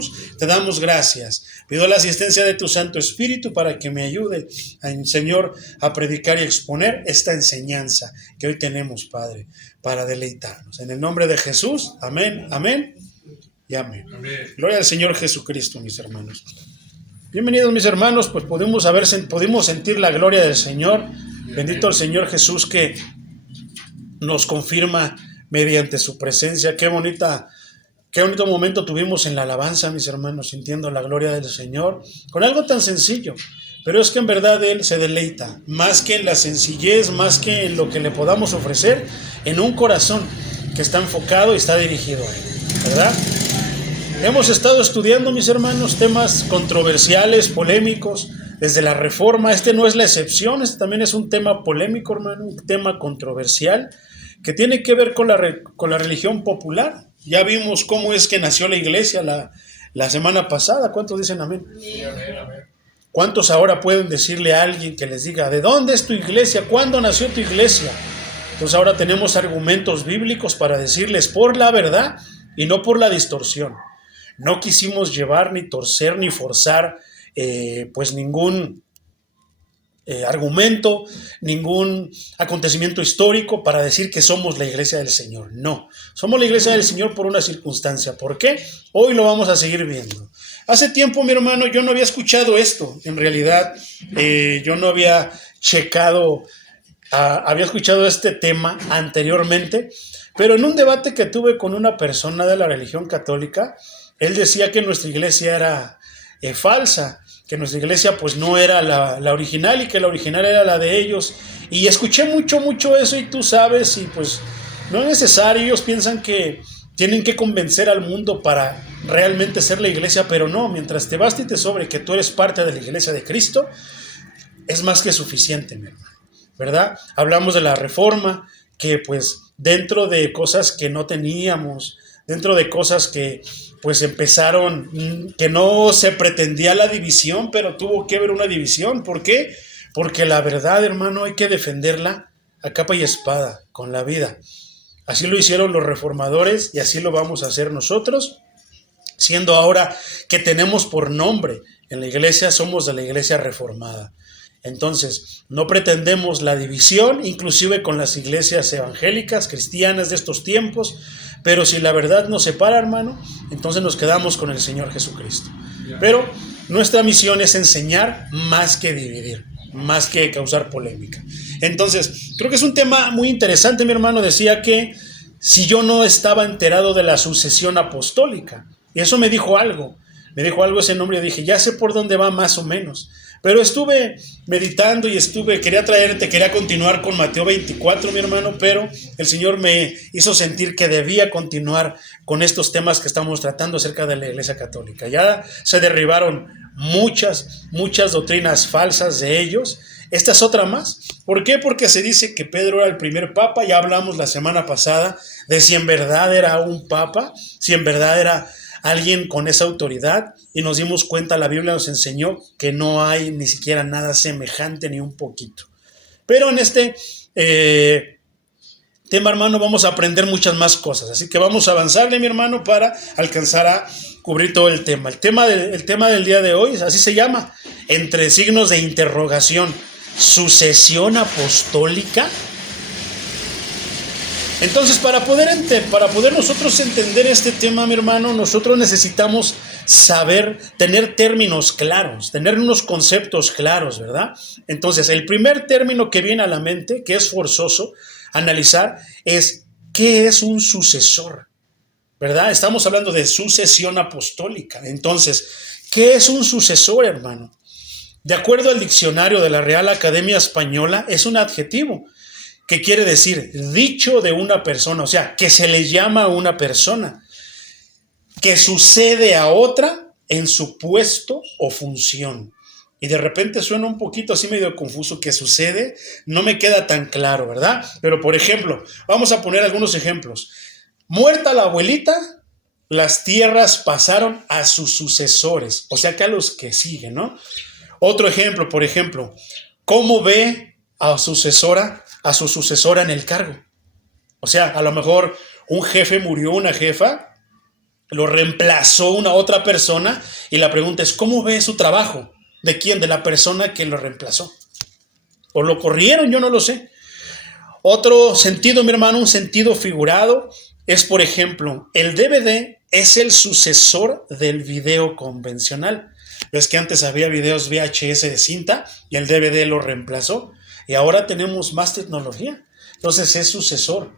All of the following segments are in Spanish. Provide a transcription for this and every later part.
Jesús, te damos gracias. Pido la asistencia de tu Santo Espíritu para que me ayude, Señor, a predicar y exponer esta enseñanza que hoy tenemos, Padre, para deleitarnos. En el nombre de Jesús, amén, amén y amén. Amén. Gloria al Señor Jesucristo, mis hermanos. Bienvenidos, mis hermanos, pues pudimos sentir la gloria del Señor. Bendito el Señor Jesús que nos confirma mediante su presencia. Qué bonito momento tuvimos en la alabanza, mis hermanos, sintiendo la gloria del Señor, con algo tan sencillo, pero es que en verdad Él se deleita, más que en la sencillez, más que en lo que le podamos ofrecer, en un corazón que está enfocado y está dirigido a Él, ¿verdad? Hemos estado estudiando, mis hermanos, temas controversiales, polémicos, desde la Reforma. Este no es la excepción, este también es un tema polémico, hermano, un tema controversial, que tiene que ver con la religión popular. Ya vimos cómo es que nació la iglesia la semana pasada. ¿Cuántos dicen amén? Sí, amén, amén. ¿Cuántos ahora pueden decirle a alguien que les diga, ¿de dónde es tu iglesia? ¿Cuándo nació tu iglesia? Entonces ahora tenemos argumentos bíblicos para decirles por la verdad y no por la distorsión. No quisimos llevar, ni torcer, ni forzar pues ningún argumento, ningún acontecimiento histórico para decir que somos la iglesia del Señor. No, somos la iglesia del Señor por una circunstancia. ¿Por qué? Hoy lo vamos a seguir viendo. Hace tiempo, mi hermano, yo no había escuchado esto. En realidad, yo no había había escuchado este tema anteriormente, pero en un debate que tuve con una persona de la religión católica, él decía que nuestra iglesia era falsa, que nuestra iglesia pues no era la original y que la original era la de ellos. Y escuché mucho eso y tú sabes, y pues no es necesario. Ellos piensan que tienen que convencer al mundo para realmente ser la iglesia, pero no, mientras te baste y te sobre que tú eres parte de la iglesia de Cristo, es más que suficiente, mi hermano, ¿verdad? Hablamos de la Reforma, que pues dentro de cosas que no teníamos, dentro de cosas que pues empezaron, que no se pretendía la división, pero tuvo que haber una división. ¿Por qué? Porque la verdad, hermano, hay que defenderla a capa y espada, con la vida. Así lo hicieron los reformadores y así lo vamos a hacer nosotros, siendo ahora que tenemos por nombre en la iglesia, somos de la iglesia reformada. Entonces, no pretendemos la división, inclusive con las iglesias evangélicas, cristianas de estos tiempos, pero si la verdad nos separa, hermano, entonces nos quedamos con el Señor Jesucristo. Pero nuestra misión es enseñar más que dividir, más que causar polémica. Entonces, creo que es un tema muy interesante, mi hermano. Decía que si yo no estaba enterado de la sucesión apostólica, y eso me dijo algo ese nombre, y dije, ya sé por dónde va más o menos. Pero estuve meditando y quería continuar con Mateo 24, mi hermano, pero el Señor me hizo sentir que debía continuar con estos temas que estamos tratando acerca de la Iglesia Católica. Ya se derribaron muchas doctrinas falsas de ellos. Esta es otra más. ¿Por qué? Porque se dice que Pedro era el primer papa. Ya hablamos la semana pasada de si en verdad era un papa, si en verdad era alguien con esa autoridad, y nos dimos cuenta, la Biblia nos enseñó que no hay ni siquiera nada semejante ni un poquito. Pero en este tema, hermano, vamos a aprender muchas más cosas, así que vamos a avanzarle, mi hermano, para alcanzar a cubrir todo el tema. El tema del día de hoy, así se llama, entre signos de interrogación, sucesión apostólica. Entonces, para poder nosotros entender este tema, mi hermano, nosotros necesitamos tener términos claros, tener unos conceptos claros, ¿verdad? Entonces, el primer término que viene a la mente, que es forzoso analizar, es ¿qué es un sucesor? ¿Verdad? Estamos hablando de sucesión apostólica. Entonces, ¿qué es un sucesor, hermano? De acuerdo al diccionario de la Real Academia Española, es un adjetivo que quiere decir dicho de una persona, o sea, que se le llama a una persona, que sucede a otra en su puesto o función. Y de repente suena un poquito así medio confuso, ¿qué sucede? No me queda tan claro, ¿verdad? Pero por ejemplo, vamos a poner algunos ejemplos. Muerta la abuelita, las tierras pasaron a sus sucesores, o sea que a los que siguen, ¿no? Otro ejemplo, por ejemplo, ¿cómo ve a su sucesora en el cargo? O sea, a lo mejor un jefe murió, una jefa, lo reemplazó una otra persona, y la pregunta es, ¿cómo ve su trabajo? ¿De quién? De la persona que lo reemplazó. ¿O lo corrieron? Yo no lo sé. Otro sentido, mi hermano, un sentido figurado, es, por ejemplo, el DVD es el sucesor del video convencional. Ves que antes había videos VHS de cinta y el DVD lo reemplazó. Y ahora tenemos más tecnología. Entonces es sucesor.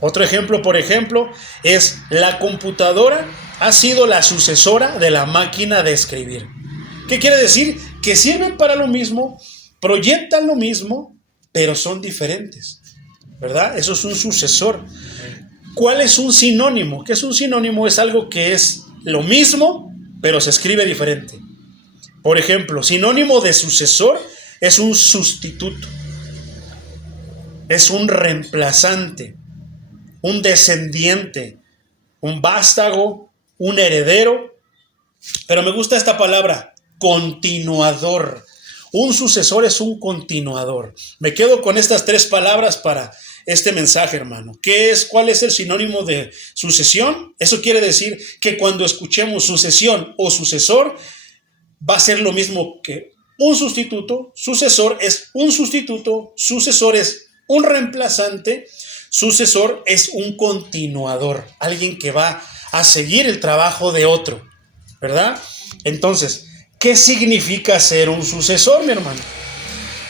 Otro ejemplo, por ejemplo, es la computadora ha sido la sucesora de la máquina de escribir. ¿Qué quiere decir? Que sirven para lo mismo, proyectan lo mismo, pero son diferentes, ¿verdad? Eso es un sucesor. ¿Cuál es un sinónimo? ¿Qué es un sinónimo? Es algo que es lo mismo, pero se escribe diferente. Por ejemplo, sinónimo de sucesor es un sustituto, es un reemplazante, un descendiente, un vástago, un heredero. Pero me gusta esta palabra, continuador. Un sucesor es un continuador. Me quedo con estas tres palabras para este mensaje, hermano. ¿Cuál es el sinónimo de sucesión? Eso quiere decir que cuando escuchemos sucesión o sucesor, va a ser lo mismo que un sustituto. Sucesor es un sustituto, sucesor es un reemplazante, sucesor es un continuador, alguien que va a seguir el trabajo de otro, ¿verdad? Entonces, ¿qué significa ser un sucesor, mi hermano?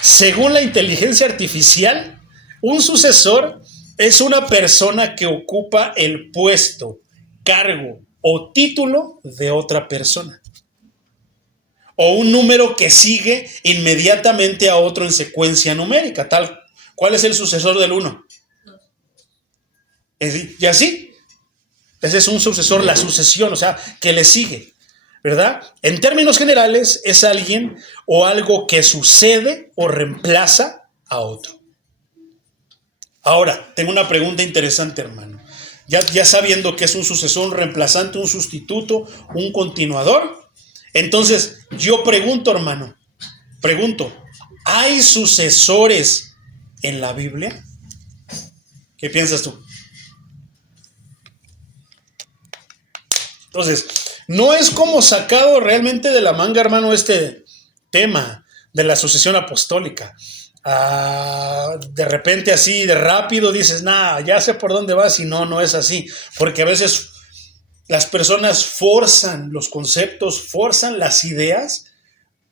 Según la inteligencia artificial, un sucesor es una persona que ocupa el puesto, cargo o título de otra persona. O un número que sigue inmediatamente a otro en secuencia numérica. ¿Cuál es el sucesor del 1? Y así. Ese es un sucesor, la sucesión, o sea, que le sigue, ¿verdad? En términos generales, es alguien o algo que sucede o reemplaza a otro. Ahora, tengo una pregunta interesante, hermano. Ya sabiendo que es un sucesor, un reemplazante, un sustituto, un continuador, entonces yo pregunto, hermano, ¿hay sucesores en la Biblia? ¿Qué piensas tú? Entonces, no es como sacado realmente de la manga, hermano, este tema de la sucesión apostólica. De repente así, de rápido, dices, ya sé por dónde vas, y no es así. Porque a veces las personas forzan los conceptos, forzan las ideas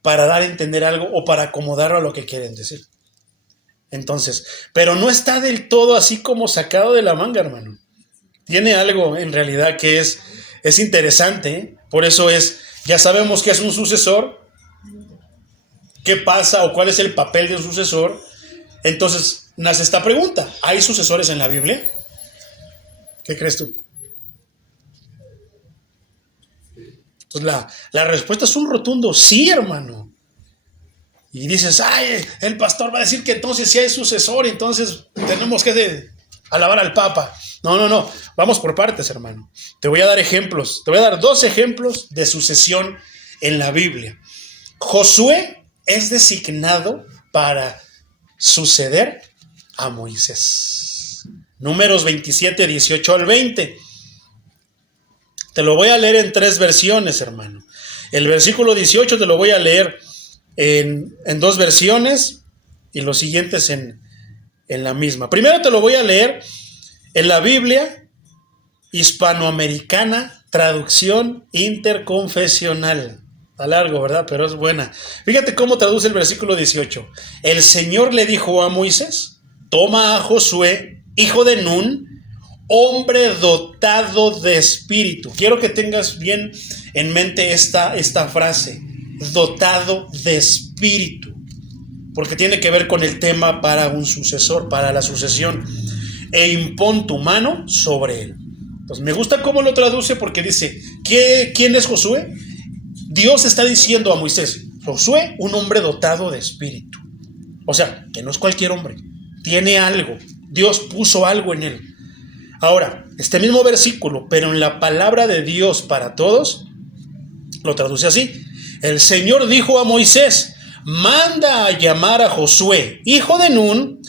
para dar a entender algo o para acomodarlo a lo que quieren decir. Entonces, pero no está del todo así como sacado de la manga, hermano. Tiene algo en realidad que es interesante, ¿eh? Por eso ya sabemos que es un sucesor. ¿Qué pasa o cuál es el papel de un sucesor? Entonces nace esta pregunta: ¿hay sucesores en la Biblia? ¿Qué crees tú? Entonces la respuesta es un rotundo sí, hermano. Y dices, el pastor va a decir que entonces sí hay sucesor, entonces tenemos que alabar al Papa. No, vamos por partes, hermano. Te voy a dar ejemplos, te voy a dar 2 ejemplos de sucesión en la Biblia. Josué es designado para suceder a Moisés. Números 27, 18 al 20. Te lo voy a leer en 3 versiones, hermano. El versículo 18 te lo voy a leer en 2 versiones y los siguientes en la misma. Primero te lo voy a leer en la Biblia hispanoamericana, traducción interconfesional. Está largo, ¿verdad? Pero es buena. Fíjate cómo traduce el versículo 18. El Señor le dijo a Moisés: toma a Josué, hijo de Nun, hombre dotado de espíritu. Quiero que tengas bien en mente esta frase: dotado de espíritu, porque tiene que ver con el tema para un sucesor, para la sucesión. E impón tu mano sobre él. Pues me gusta cómo lo traduce, porque dice, ¿quién es Josué? Dios está diciendo a Moisés: Josué, un hombre dotado de espíritu. O sea, que no es cualquier hombre, tiene algo, Dios puso algo en él. Ahora, este mismo versículo, pero en la palabra de Dios para todos, lo traduce así: el Señor dijo a Moisés: manda a llamar a Josué, hijo de Nun,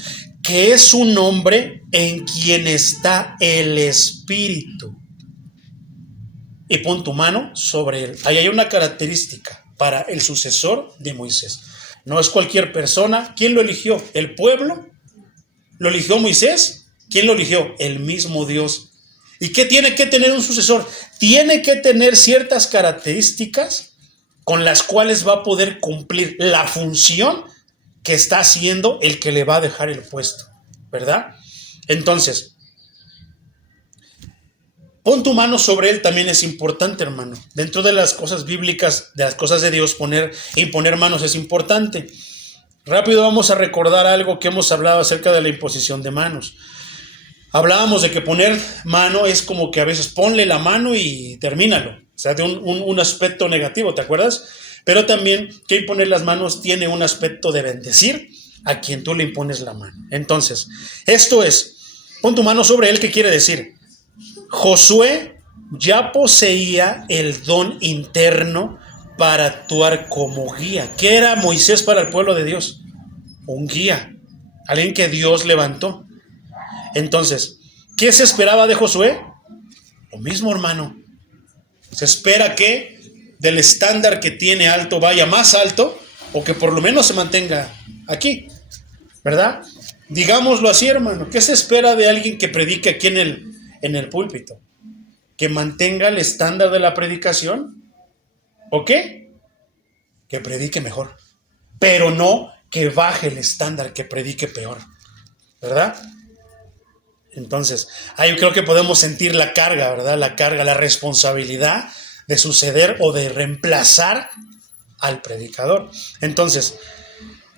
que es un hombre en quien está el Espíritu. y pon tu mano sobre él. Ahí hay una característica para el sucesor de Moisés. No es cualquier persona. ¿Quién lo eligió? ¿El pueblo? ¿Lo eligió Moisés? ¿Quién lo eligió? El mismo Dios. ¿Y qué tiene que tener un sucesor? Tiene que tener ciertas características con las cuales va a poder cumplir la función que está haciendo el que le va a dejar el puesto, ¿verdad? Entonces, pon tu mano sobre él también es importante, hermano. Dentro de las cosas bíblicas, de las cosas de Dios, imponer manos es importante. Rápido vamos a recordar algo que hemos hablado acerca de la imposición de manos. Hablábamos de que poner mano es como que a veces ponle la mano y termínalo. O sea, de un aspecto negativo, ¿te acuerdas? Pero también que imponer las manos tiene un aspecto de bendecir a quien tú le impones la mano. Entonces, esto es, pon tu mano sobre él, ¿qué quiere decir? Josué ya poseía el don interno para actuar como guía. ¿Qué era Moisés para el pueblo de Dios? Un guía, alguien que Dios levantó. Entonces, ¿qué se esperaba de Josué? Lo mismo, hermano. Se espera que del estándar que tiene alto vaya más alto o que por lo menos se mantenga aquí, ¿verdad? Digámoslo así, hermano. ¿Qué se espera de alguien que predique aquí en el púlpito? ¿Que mantenga el estándar de la predicación? ¿O qué? Que predique mejor. Pero no que baje el estándar, que predique peor, ¿verdad? Entonces, ahí creo que podemos sentir la carga, ¿verdad? La carga, la responsabilidad de suceder o de reemplazar al predicador. Entonces,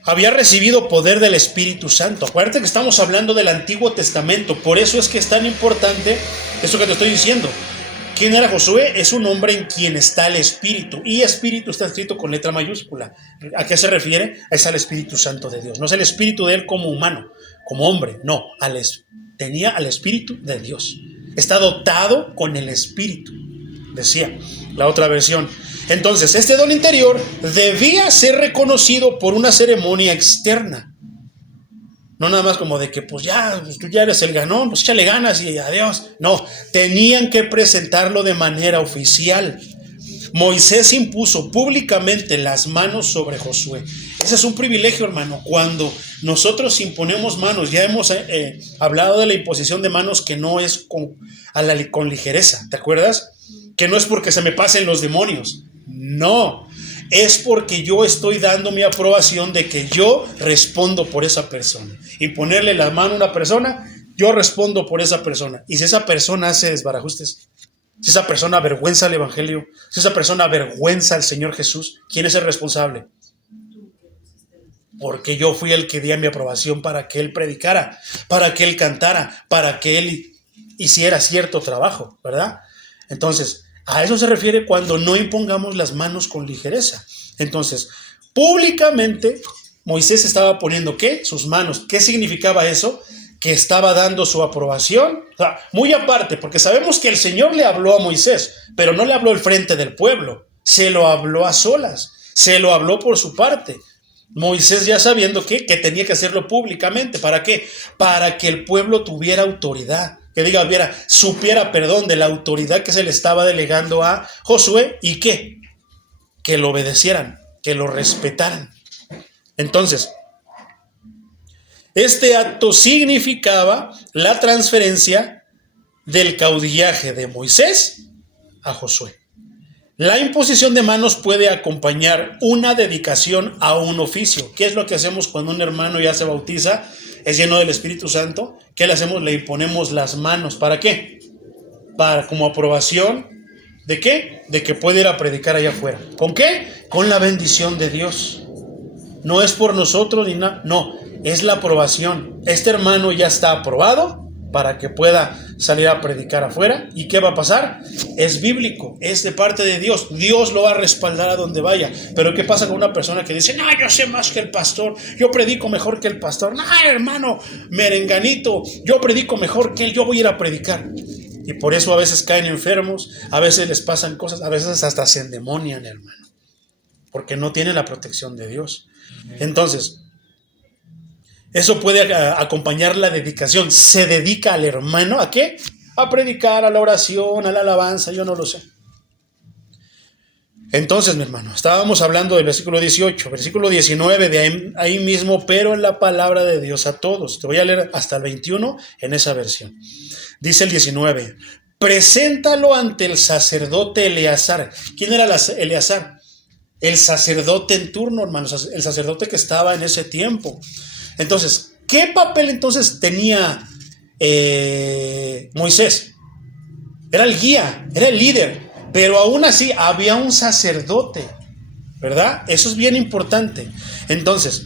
había recibido poder del Espíritu Santo. Acuérdate que estamos hablando del Antiguo Testamento. Por eso es que es tan importante eso que te estoy diciendo. ¿Quién era Josué? Es un hombre en quien está el Espíritu. Y Espíritu está escrito con letra mayúscula. ¿A qué se refiere? Es al Espíritu Santo de Dios. No es el Espíritu de él como humano, como hombre. No, tenía al Espíritu de Dios. Está dotado con el Espíritu, decía la otra versión. Entonces, este don interior debía ser reconocido por una ceremonia externa. No nada más como de que pues tú ya eres el ganón, pues échale ganas y adiós. No, tenían que presentarlo de manera oficial. Moisés impuso públicamente las manos sobre Josué. Ese es un privilegio, hermano. Cuando nosotros imponemos manos, ya hemos hablado de la imposición de manos que no es con ligereza, ¿te acuerdas? Que no es porque se me pasen los demonios. No, es porque yo estoy dando mi aprobación de que yo respondo por esa persona. Y ponerle la mano a una persona, yo respondo por esa persona. Y si esa persona hace desbarajustes, si esa persona avergüenza el Evangelio, si esa persona avergüenza al Señor Jesús, ¿quién es el responsable? Porque yo fui el que di mi aprobación para que él predicara, para que él cantara, para que él hiciera cierto trabajo, ¿verdad? Entonces, a eso se refiere cuando no impongamos las manos con ligereza. Entonces, públicamente, Moisés estaba poniendo, ¿qué? Sus manos. ¿Qué significaba eso? Que estaba dando su aprobación. O sea, muy aparte, porque sabemos que el Señor le habló a Moisés, pero no le habló al frente del pueblo. Se lo habló a solas. Se lo habló por su parte. Moisés ya sabiendo que tenía que hacerlo públicamente. ¿Para qué? Para que el pueblo tuviera autoridad. Que supiera de la autoridad que se le estaba delegando a Josué y que lo obedecieran, que lo respetaran. Entonces, este acto significaba la transferencia del caudillaje de Moisés a Josué. La imposición de manos puede acompañar una dedicación a un oficio. ¿Qué es lo que hacemos cuando un hermano ya se bautiza? Es lleno del Espíritu Santo. ¿Qué le hacemos? Le imponemos las manos. ¿Para qué? Como aprobación. ¿De qué? De que puede ir a predicar allá afuera. ¿Con qué? Con la bendición de Dios. No es por nosotros ni nada. No, es la aprobación. Este hermano ya está aprobado para que pueda salir a predicar afuera. ¿Y qué va a pasar? Es bíblico, es de parte de Dios. Dios lo va a respaldar a donde vaya. Pero ¿qué pasa con una persona que dice, no, yo sé más que el pastor, yo predico mejor que el pastor? No, hermano, merenganito, yo predico mejor que él, yo voy a ir a predicar. Y por eso a veces caen enfermos, a veces les pasan cosas, a veces hasta se endemonian, hermano, porque no tienen la protección de Dios. Entonces, eso puede acompañar la dedicación. Se dedica al hermano, ¿a qué? A predicar, a la oración, a la alabanza, yo no lo sé. Entonces, mi hermano, estábamos hablando del versículo 18, versículo 19 de ahí mismo, pero en la palabra de Dios a todos. Te voy a leer hasta el 21 en esa versión. Dice el 19, preséntalo ante el sacerdote Eleazar. ¿Quién era Eleazar? El sacerdote en turno, hermanos, el sacerdote que estaba en ese tiempo. Entonces, ¿qué papel entonces tenía Moisés? Era el guía, era el líder. Pero aún así había un sacerdote, ¿verdad? Eso es bien importante. Entonces,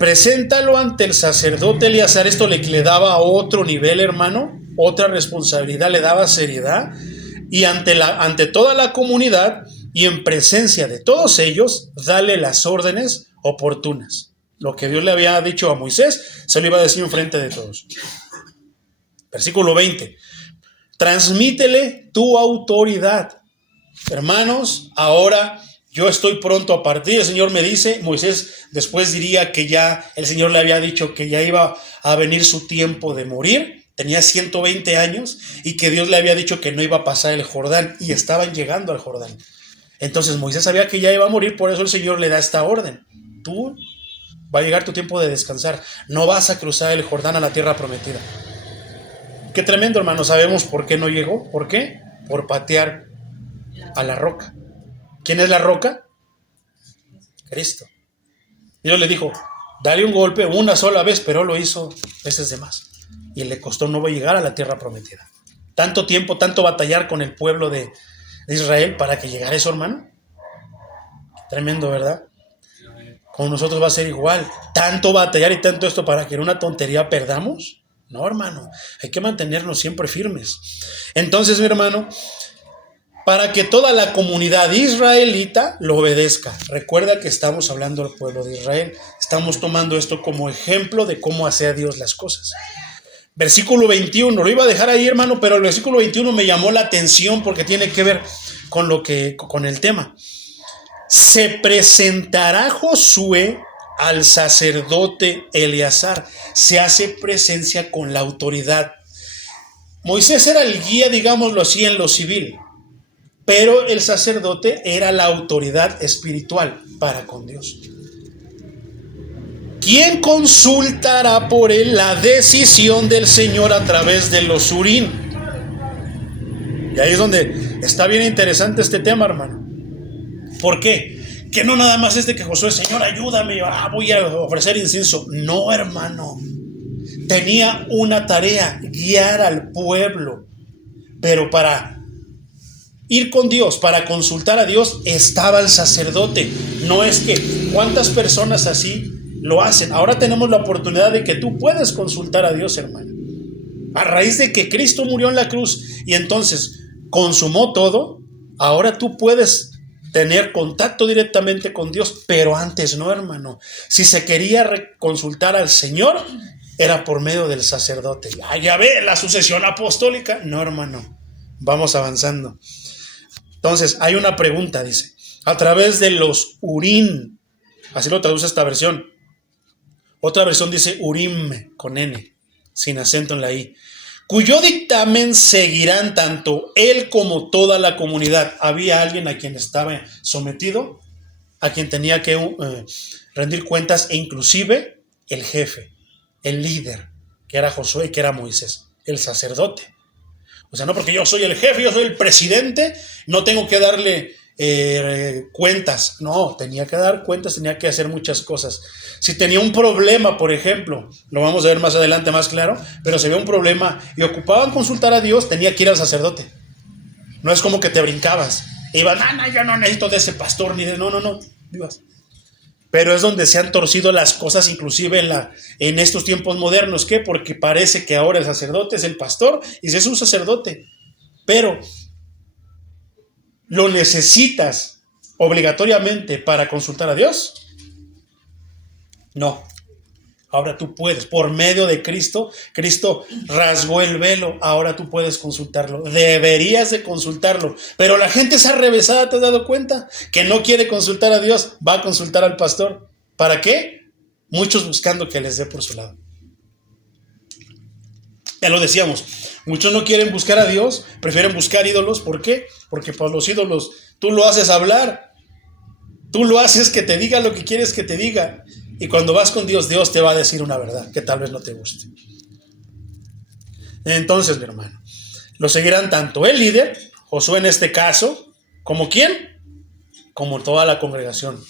preséntalo ante el sacerdote Eleazar. Esto le daba otro nivel, hermano, otra responsabilidad, le daba seriedad. Y ante toda la comunidad y en presencia de todos ellos, dale las órdenes oportunas. Lo que Dios le había dicho a Moisés, se lo iba a decir en frente de todos. Versículo 20. Transmítele tu autoridad. Hermanos, ahora yo estoy pronto a partir. El Señor me dice, Moisés después diría que ya el Señor le había dicho que ya iba a venir su tiempo de morir. Tenía 120 años y que Dios le había dicho que no iba a pasar el Jordán y estaban llegando al Jordán. Entonces Moisés sabía que ya iba a morir, por eso el Señor le da esta orden. Tú va a llegar tu tiempo de descansar. No vas a cruzar el Jordán a la tierra prometida. Qué tremendo, hermano. Sabemos por qué no llegó. ¿Por qué? Por patear a la roca. ¿Quién es la roca? Cristo. Dios le dijo, dale un golpe una sola vez, pero lo hizo veces de más. Y le costó no llegar a la tierra prometida. Tanto tiempo, tanto batallar con el pueblo de Israel para que llegara eso, hermano. Tremendo, ¿verdad? Con nosotros va a ser igual. Tanto batallar y tanto esto para que en una tontería perdamos. No, hermano, hay que mantenernos siempre firmes. Entonces, mi hermano, para que toda la comunidad israelita lo obedezca. Recuerda que estamos hablando del pueblo de Israel. Estamos tomando esto como ejemplo de cómo hace a Dios las cosas. Versículo 21, lo iba a dejar ahí, hermano, pero el versículo 21 me llamó la atención porque tiene que ver con el tema. Se presentará Josué al sacerdote Eleazar. Se hace presencia con la autoridad. Moisés era el guía, digámoslo así, en lo civil, pero el sacerdote era la autoridad espiritual para con Dios. ¿Quién consultará por él la decisión del Señor a través de los Urim? Y ahí es donde está bien interesante este tema, hermano. ¿Por qué? Que no nada más es de que Josué, Señor, ayúdame, voy a ofrecer incienso. No, hermano. Tenía una tarea, guiar al pueblo. Pero para ir con Dios, para consultar a Dios, estaba el sacerdote. No es que cuántas personas así lo hacen. Ahora tenemos la oportunidad de que tú puedes consultar a Dios, hermano. A raíz de que Cristo murió en la cruz y entonces consumó todo, ahora tú puedes tener contacto directamente con Dios, pero antes no, hermano. Si se quería consultar al Señor, era por medio del sacerdote. Ya ve, la sucesión apostólica. No, hermano, vamos avanzando. Entonces, hay una pregunta, dice, a través de los Urim, así lo traduce esta versión. Otra versión dice Urim, con N, sin acento en la I, cuyo dictamen seguirán tanto él como toda la comunidad. Había alguien a quien estaba sometido, a quien tenía que rendir cuentas, e inclusive el jefe, el líder, que era Josué, que era Moisés, el sacerdote. O sea, no porque yo soy el jefe, yo soy el presidente, no tengo que darle cuentas. No, tenía que dar cuentas, tenía que hacer muchas cosas. Si tenía un problema, por ejemplo, lo vamos a ver más adelante más claro, pero si había un problema y ocupaban consultar a Dios, tenía que ir al sacerdote. No es como que te brincabas e ibas, no, yo no necesito de ese pastor ni de... No, ibas. Pero es donde se han torcido las cosas, inclusive en estos tiempos modernos. ¿Qué? Porque parece que ahora el sacerdote es el pastor y si es un sacerdote, pero ¿lo necesitas obligatoriamente para consultar a Dios? No. Ahora tú puedes, por medio de Cristo. Cristo rasgó el velo, ahora tú puedes consultarlo. Deberías de consultarlo, pero la gente es arrevesada, ¿te has dado cuenta? Que no quiere consultar a Dios, va a consultar al pastor. ¿Para qué? Muchos buscando que les dé por su lado. Ya lo decíamos, muchos no quieren buscar a Dios, prefieren buscar ídolos. ¿Por qué? Porque pues los ídolos Tú lo haces hablar. Tú lo haces que te diga lo que quieres que te diga. Y cuando vas con Dios, Dios te va a decir una verdad que tal vez no te guste. Entonces, mi hermano, lo seguirán tanto el líder, Josué en este caso, como quién, como toda la congregación,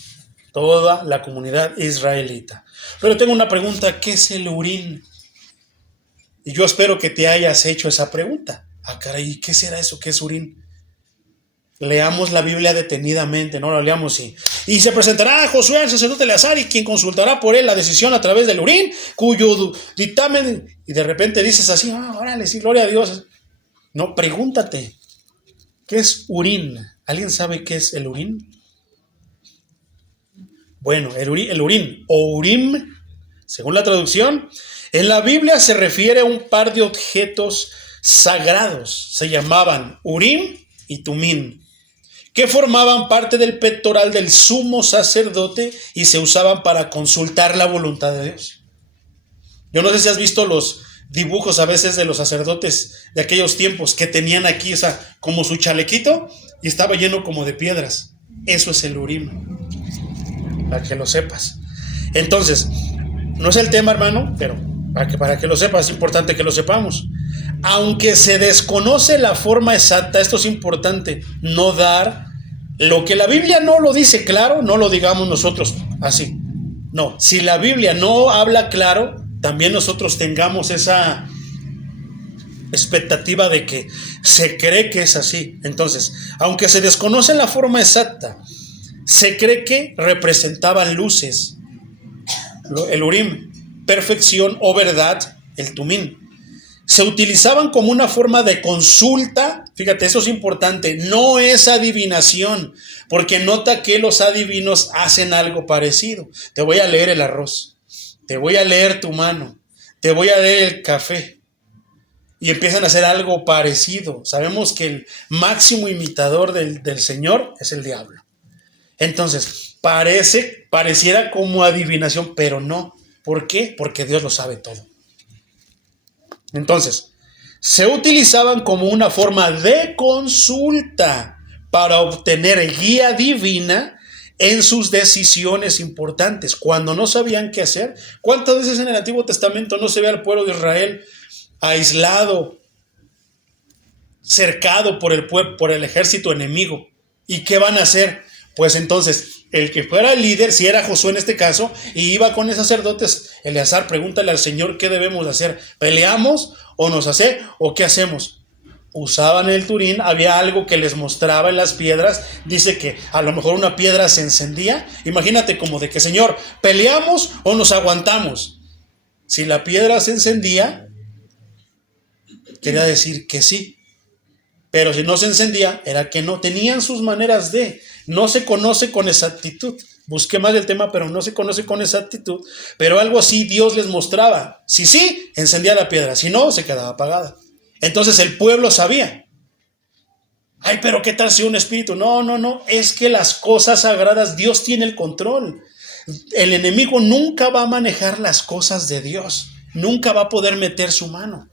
toda la comunidad israelita. Pero tengo una pregunta, ¿qué es el Urim? Y yo espero que te hayas hecho esa pregunta. Ah, caray, ¿qué será eso? ¿Qué es Urim? Leamos la Biblia detenidamente, no la leamos y se presentará a Josué, el sacerdote Eleazar, y quien consultará por él la decisión a través del Urim, cuyo dictamen, y de repente dices así, órale, sí, gloria a Dios. No, pregúntate, ¿qué es Urim? ¿Alguien sabe qué es el Urim? Bueno, el Urim o Urim, según la traducción, en la Biblia se refiere a un par de objetos sagrados, se llamaban Urim y Tumim, que formaban parte del pectoral del sumo sacerdote y se usaban para consultar la voluntad de Dios. Yo no sé si has visto los dibujos a veces de los sacerdotes de aquellos tiempos que tenían aquí, o sea, como su chalequito y estaba lleno como de piedras. Eso es el Urim, para que lo sepas. Entonces, no es el tema, hermano, pero para que lo sepas, es importante que lo sepamos. Aunque se desconoce la forma exacta, esto es importante, no dar lo que la Biblia no lo dice claro, no lo digamos nosotros así. No, si la Biblia no habla claro, también nosotros tengamos esa expectativa de que se cree que es así. Entonces, aunque se desconoce la forma exacta, se cree que representaban luces, el Urim, perfección o verdad, el Tumim. Se utilizaban como una forma de consulta. Fíjate, eso es importante, no es adivinación, porque nota que los adivinos hacen algo parecido. Te voy a leer el arroz, te voy a leer tu mano, te voy a leer el café, y empiezan a hacer algo parecido. Sabemos que el máximo imitador del Señor es el diablo. Entonces, pareciera como adivinación, pero no. ¿Por qué? Porque Dios lo sabe todo. Entonces, se utilizaban como una forma de consulta para obtener guía divina en sus decisiones importantes. Cuando no sabían qué hacer, ¿cuántas veces en el Antiguo Testamento no se ve al pueblo de Israel aislado, cercado por el ejército enemigo? ¿Y qué van a hacer? Pues entonces, el que fuera el líder, si era Josué en este caso, y iba con los sacerdotes, Eleazar, pregúntale al Señor qué debemos hacer. ¿Peleamos o nos hace o qué hacemos? Usaban el Urim, había algo que les mostraba en las piedras. Dice que a lo mejor una piedra se encendía. Imagínate como de que, Señor, ¿peleamos o nos aguantamos? Si la piedra se encendía, quería decir que sí. Pero si no se encendía, era que no. Tenían sus maneras de. No se conoce con exactitud. Busqué más del tema, pero no se conoce con exactitud. Pero algo así Dios les mostraba. Si sí, encendía la piedra. Si no, se quedaba apagada. Entonces el pueblo sabía. Ay, pero ¿qué tal si un espíritu? No. Es que las cosas sagradas, Dios tiene el control. El enemigo nunca va a manejar las cosas de Dios. Nunca va a poder meter su mano.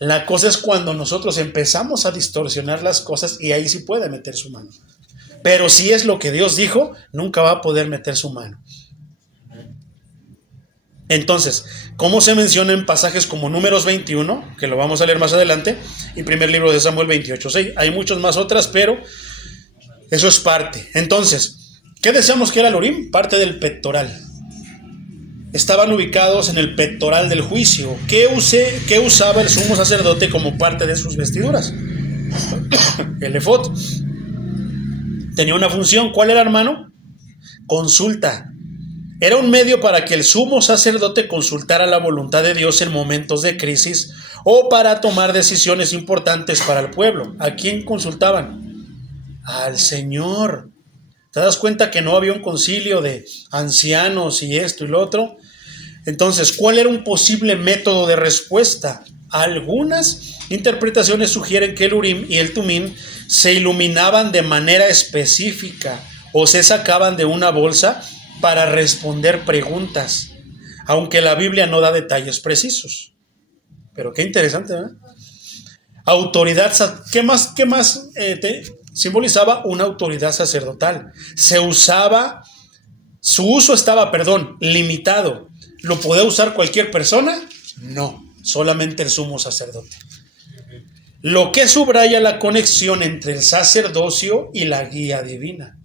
La cosa es cuando nosotros empezamos a distorsionar las cosas y ahí sí puede meter su mano. Pero si es lo que Dios dijo, nunca va a poder meter su mano. Entonces, como se menciona en pasajes como Números 21, que lo vamos a leer más adelante, y primer libro de Samuel 28:6, hay muchas más otras, pero eso es parte. Entonces, ¿qué decíamos que era el Urim? Parte del pectoral. Estaban ubicados en el pectoral del juicio. ¿Qué usaba el sumo sacerdote como parte de sus vestiduras? El efod. Tenía una función. ¿Cuál era, hermano? Consulta. Era un medio para que el sumo sacerdote consultara la voluntad de Dios en momentos de crisis o para tomar decisiones importantes para el pueblo. ¿A quién consultaban? Al Señor. ¿Te das cuenta que no había un concilio de ancianos y esto y lo otro? Entonces, ¿cuál era un posible método de respuesta? Algunas interpretaciones sugieren que el Urim y el Tumim se iluminaban de manera específica o se sacaban de una bolsa para responder preguntas, aunque la Biblia no da detalles precisos. Pero qué interesante, ¿verdad? Autoridad, ¿qué más simbolizaba una autoridad sacerdotal. Su uso estaba, limitado. ¿Lo podía usar cualquier persona? No, solamente el sumo sacerdote. Lo que subraya la conexión entre el sacerdocio y la guía divina.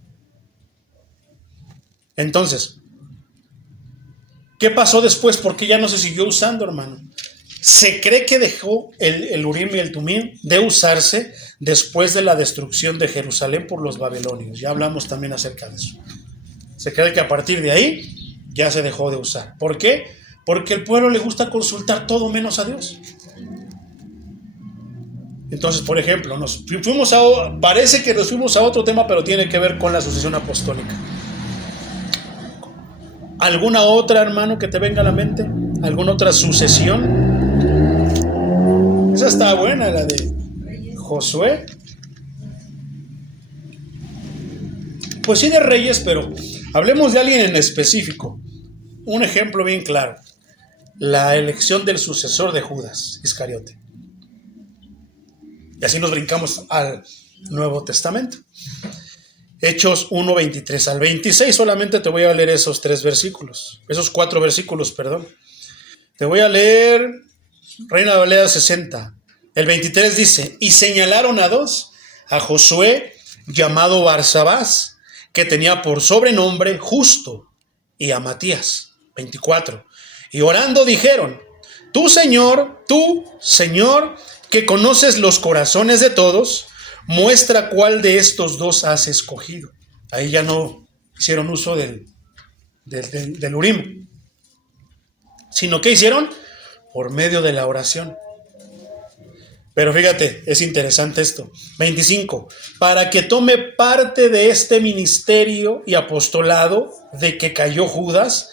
Entonces, ¿qué pasó después? ¿Por qué ya no se siguió usando, hermano? Se cree que dejó el Urim y el Tumim de usarse después de la destrucción de Jerusalén por los babilonios. Ya hablamos también acerca de eso. Se cree que a partir de ahí ya se dejó de usar. ¿Por qué? Porque al pueblo le gusta consultar todo menos a Dios. Entonces, por ejemplo, parece que nos fuimos a otro tema, pero tiene que ver con la sucesión apostólica. ¿Alguna otra, hermano, que te venga a la mente? ¿Alguna otra sucesión? Esa está buena, la de Josué. Pues sí, de reyes, pero hablemos de alguien en específico. Un ejemplo bien claro. La elección del sucesor de Judas Iscariote. Y así nos brincamos al Nuevo Testamento. Hechos 1, 23 al 26. Solamente te voy a leer esos 4 versículos. Te voy a leer Reina Valera 60. El 23 dice: y señalaron a 2, a Josué, llamado Barsabás, que tenía por sobrenombre Justo, y a Matías. 24. Y orando dijeron: tú, Señor, que conoces los corazones de todos, muestra cuál de estos 2 has escogido. Ahí ya no hicieron uso del Urim, sino que hicieron por medio de la oración. Pero fíjate, es interesante esto. 25. Para que tome parte de este ministerio y apostolado de que cayó Judas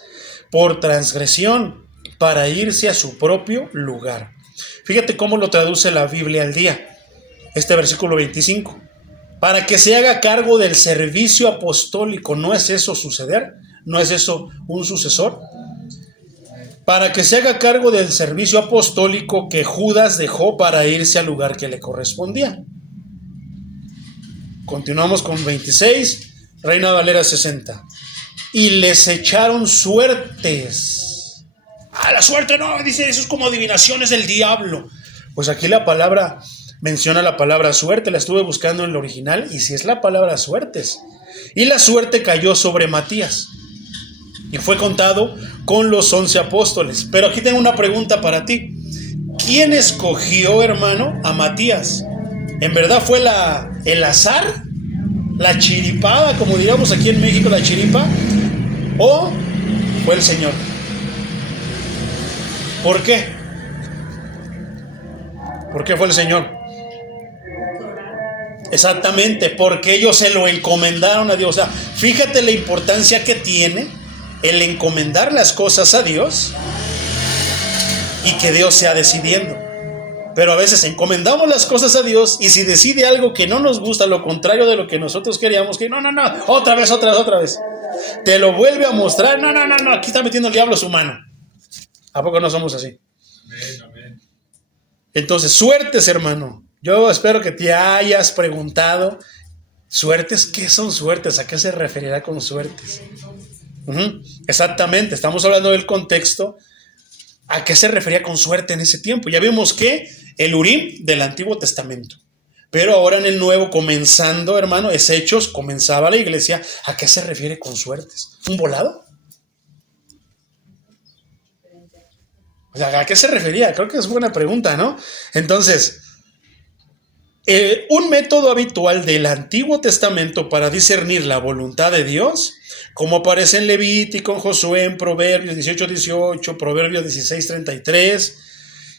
por transgresión, para irse a su propio lugar. Fíjate cómo lo traduce la Biblia al día. Este versículo 25. Para que se haga cargo del servicio apostólico. ¿No es eso suceder? ¿No es eso un sucesor? Para que se haga cargo del servicio apostólico que Judas dejó para irse al lugar que le correspondía. Continuamos con 26, Reina Valera 60. Y les echaron suertes. La suerte no, dice, eso es como adivinaciones del diablo. Pues aquí la palabra menciona la palabra suerte, la estuve buscando en el original, y si es la palabra suertes. Y la suerte cayó sobre Matías, y fue contado con los 11 apóstoles. Pero aquí tengo una pregunta para ti. ¿Quién escogió, hermano, a Matías? ¿En verdad fue el azar? ¿La chiripada, como diríamos aquí en México, la chiripa? ¿O fue el Señor? ¿Por qué? ¿Por qué fue el Señor? Exactamente, porque ellos se lo encomendaron a Dios. O sea, fíjate la importancia que tiene el encomendar las cosas a Dios y que Dios sea decidiendo. Pero a veces encomendamos las cosas a Dios, y si decide algo que no nos gusta, lo contrario de lo que nosotros queríamos, que no, otra vez, te lo vuelve a mostrar, no, aquí está metiendo el diablo su mano. ¿A poco no somos así? Amén. Entonces, suertes, hermano. Yo espero que te hayas preguntado, ¿suertes? ¿Qué son suertes? ¿A qué se referirá con suertes? Exactamente, estamos hablando del contexto. ¿A qué se refería con suerte en ese tiempo? Ya vimos que el Urim del Antiguo Testamento. Pero ahora en el Nuevo, comenzando, hermano, es Hechos, comenzaba la iglesia. ¿A qué se refiere con suertes? ¿Un volado? O sea, ¿a qué se refería? Creo que es buena pregunta, ¿no? Entonces, un método habitual del Antiguo Testamento para discernir la voluntad de Dios, como aparece en Levítico, en Josué, en Proverbios 18:18, Proverbios 16:33.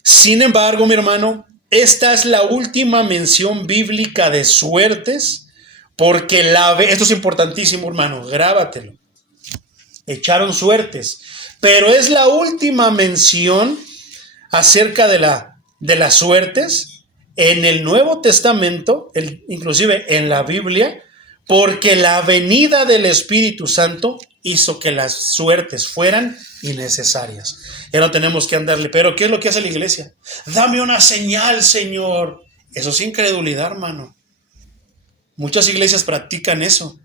Sin embargo, mi hermano, esta es la última mención bíblica de suertes, porque esto es importantísimo, hermano, grábatelo. Echaron suertes, pero es la última mención acerca de las suertes en el Nuevo Testamento, inclusive en la Biblia, porque la venida del Espíritu Santo hizo que las suertes fueran innecesarias. Ya no tenemos que andarle. Pero ¿qué es lo que hace la iglesia? Dame una señal, Señor. Eso es incredulidad, hermano. Muchas iglesias practican eso.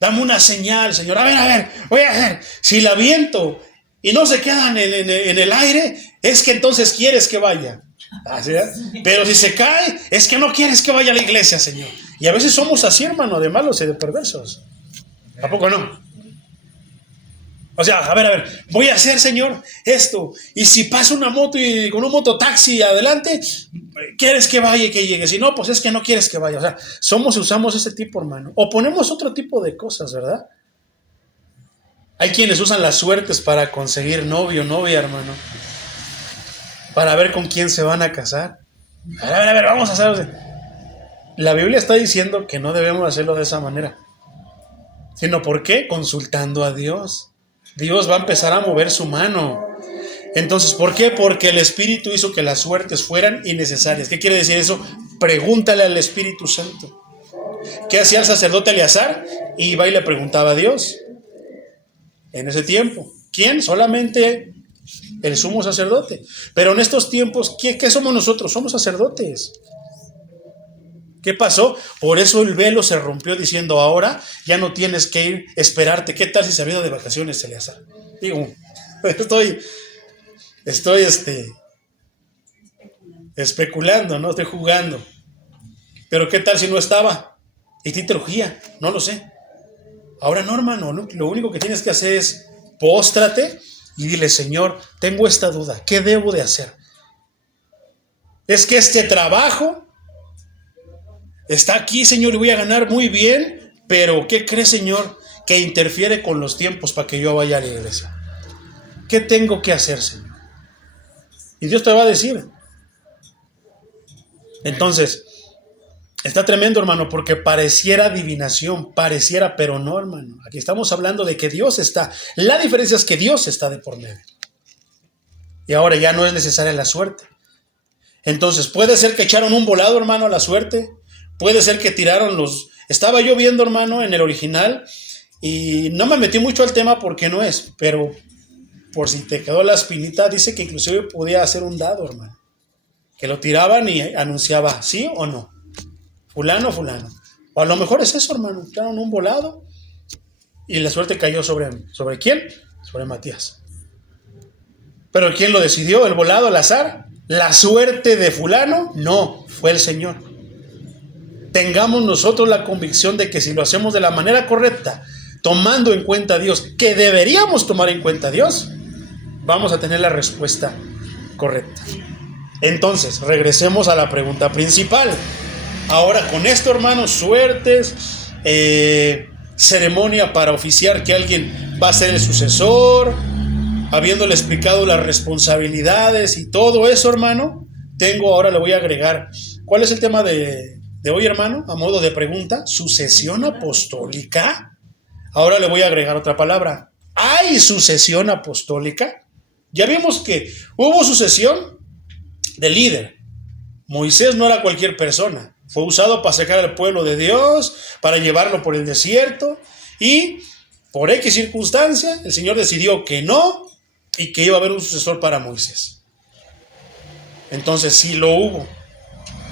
Dame una señal, Señor. A ver, voy a ver. Si la viento y no se quedan en el aire, es que entonces quieres que vaya. ¿Así es? Pero si se cae, es que no quieres que vaya a la iglesia, Señor. Y a veces somos así, hermano, de malos y de perversos. ¿A poco no? O sea, a ver, voy a hacer, Señor, esto. Y si pasa una moto y con un mototaxi adelante, ¿quieres que vaya y que llegue? Si no, pues es que no quieres que vaya. O sea, usamos ese tipo, hermano. O ponemos otro tipo de cosas, ¿verdad? Hay quienes usan las suertes para conseguir novio o novia, hermano. Para ver con quién se van a casar. A ver, vamos a hacer. La Biblia está diciendo que no debemos hacerlo de esa manera. Sino, ¿por qué? Consultando a Dios. Dios va a empezar a mover su mano. Entonces, ¿por qué? Porque el Espíritu hizo que las suertes fueran innecesarias. ¿Qué quiere decir eso? Pregúntale al Espíritu Santo. ¿Qué hacía el sacerdote Eleazar? Iba y le preguntaba a Dios. En ese tiempo. ¿Quién? Solamente el sumo sacerdote. Pero en estos tiempos, ¿qué somos nosotros? Somos sacerdotes. ¿Qué pasó? Por eso el velo se rompió diciendo, ahora ya no tienes que ir, esperarte. ¿Qué tal si se ha ido de vacaciones, Eleazar? Digo, estoy especulando, no estoy jugando. Pero ¿qué tal si no estaba? Y ti te urgía, no lo sé. Ahora no, hermano, no, lo único que tienes que hacer es póstrate y dile, Señor, tengo esta duda, ¿qué debo de hacer? Es que este trabajo está aquí, Señor, y voy a ganar muy bien, pero ¿qué crees, Señor? Que interfiere con los tiempos para que yo vaya a la iglesia. ¿Qué tengo que hacer, Señor? Y Dios te va a decir. Entonces, está tremendo, hermano, porque pareciera adivinación, pero no, hermano. Aquí estamos hablando de que Dios está. La diferencia es que Dios está de por medio. Y ahora ya no es necesaria la suerte. Entonces, puede ser que echaron un volado, hermano, a la suerte. Puede ser que tiraron los... Estaba yo viendo, hermano, en el original, y no me metí mucho al tema porque no es, pero por si te quedó la espinita, dice que inclusive podía hacer un dado, hermano. Que lo tiraban y anunciaba, ¿sí o no? Fulano. O a lo mejor es eso, hermano. Tiraron un volado y la suerte cayó ¿sobre quién? Sobre Matías. ¿Pero quién lo decidió? ¿El volado al azar? ¿La suerte de fulano? No, fue el Señor. Tengamos nosotros la convicción de que si lo hacemos de la manera correcta, tomando en cuenta a Dios, que deberíamos tomar en cuenta a Dios, vamos a tener la respuesta correcta. Entonces, regresemos a la pregunta principal. Ahora, con esto, hermanos, suertes, ceremonia para oficiar que alguien va a ser el sucesor, habiéndole explicado las responsabilidades y todo eso, hermano, ahora le voy a agregar, ¿cuál es el tema de hoy, hermano? A modo de pregunta, sucesión apostólica. Ahora le voy a agregar otra palabra. ¿Hay sucesión apostólica? Ya vimos que hubo sucesión de líder. Moisés no era cualquier persona. Fue usado para sacar al pueblo de Dios, para llevarlo por el desierto, y por X circunstancia el Señor decidió que no, y que iba a haber un sucesor para Moisés. Entonces sí lo hubo.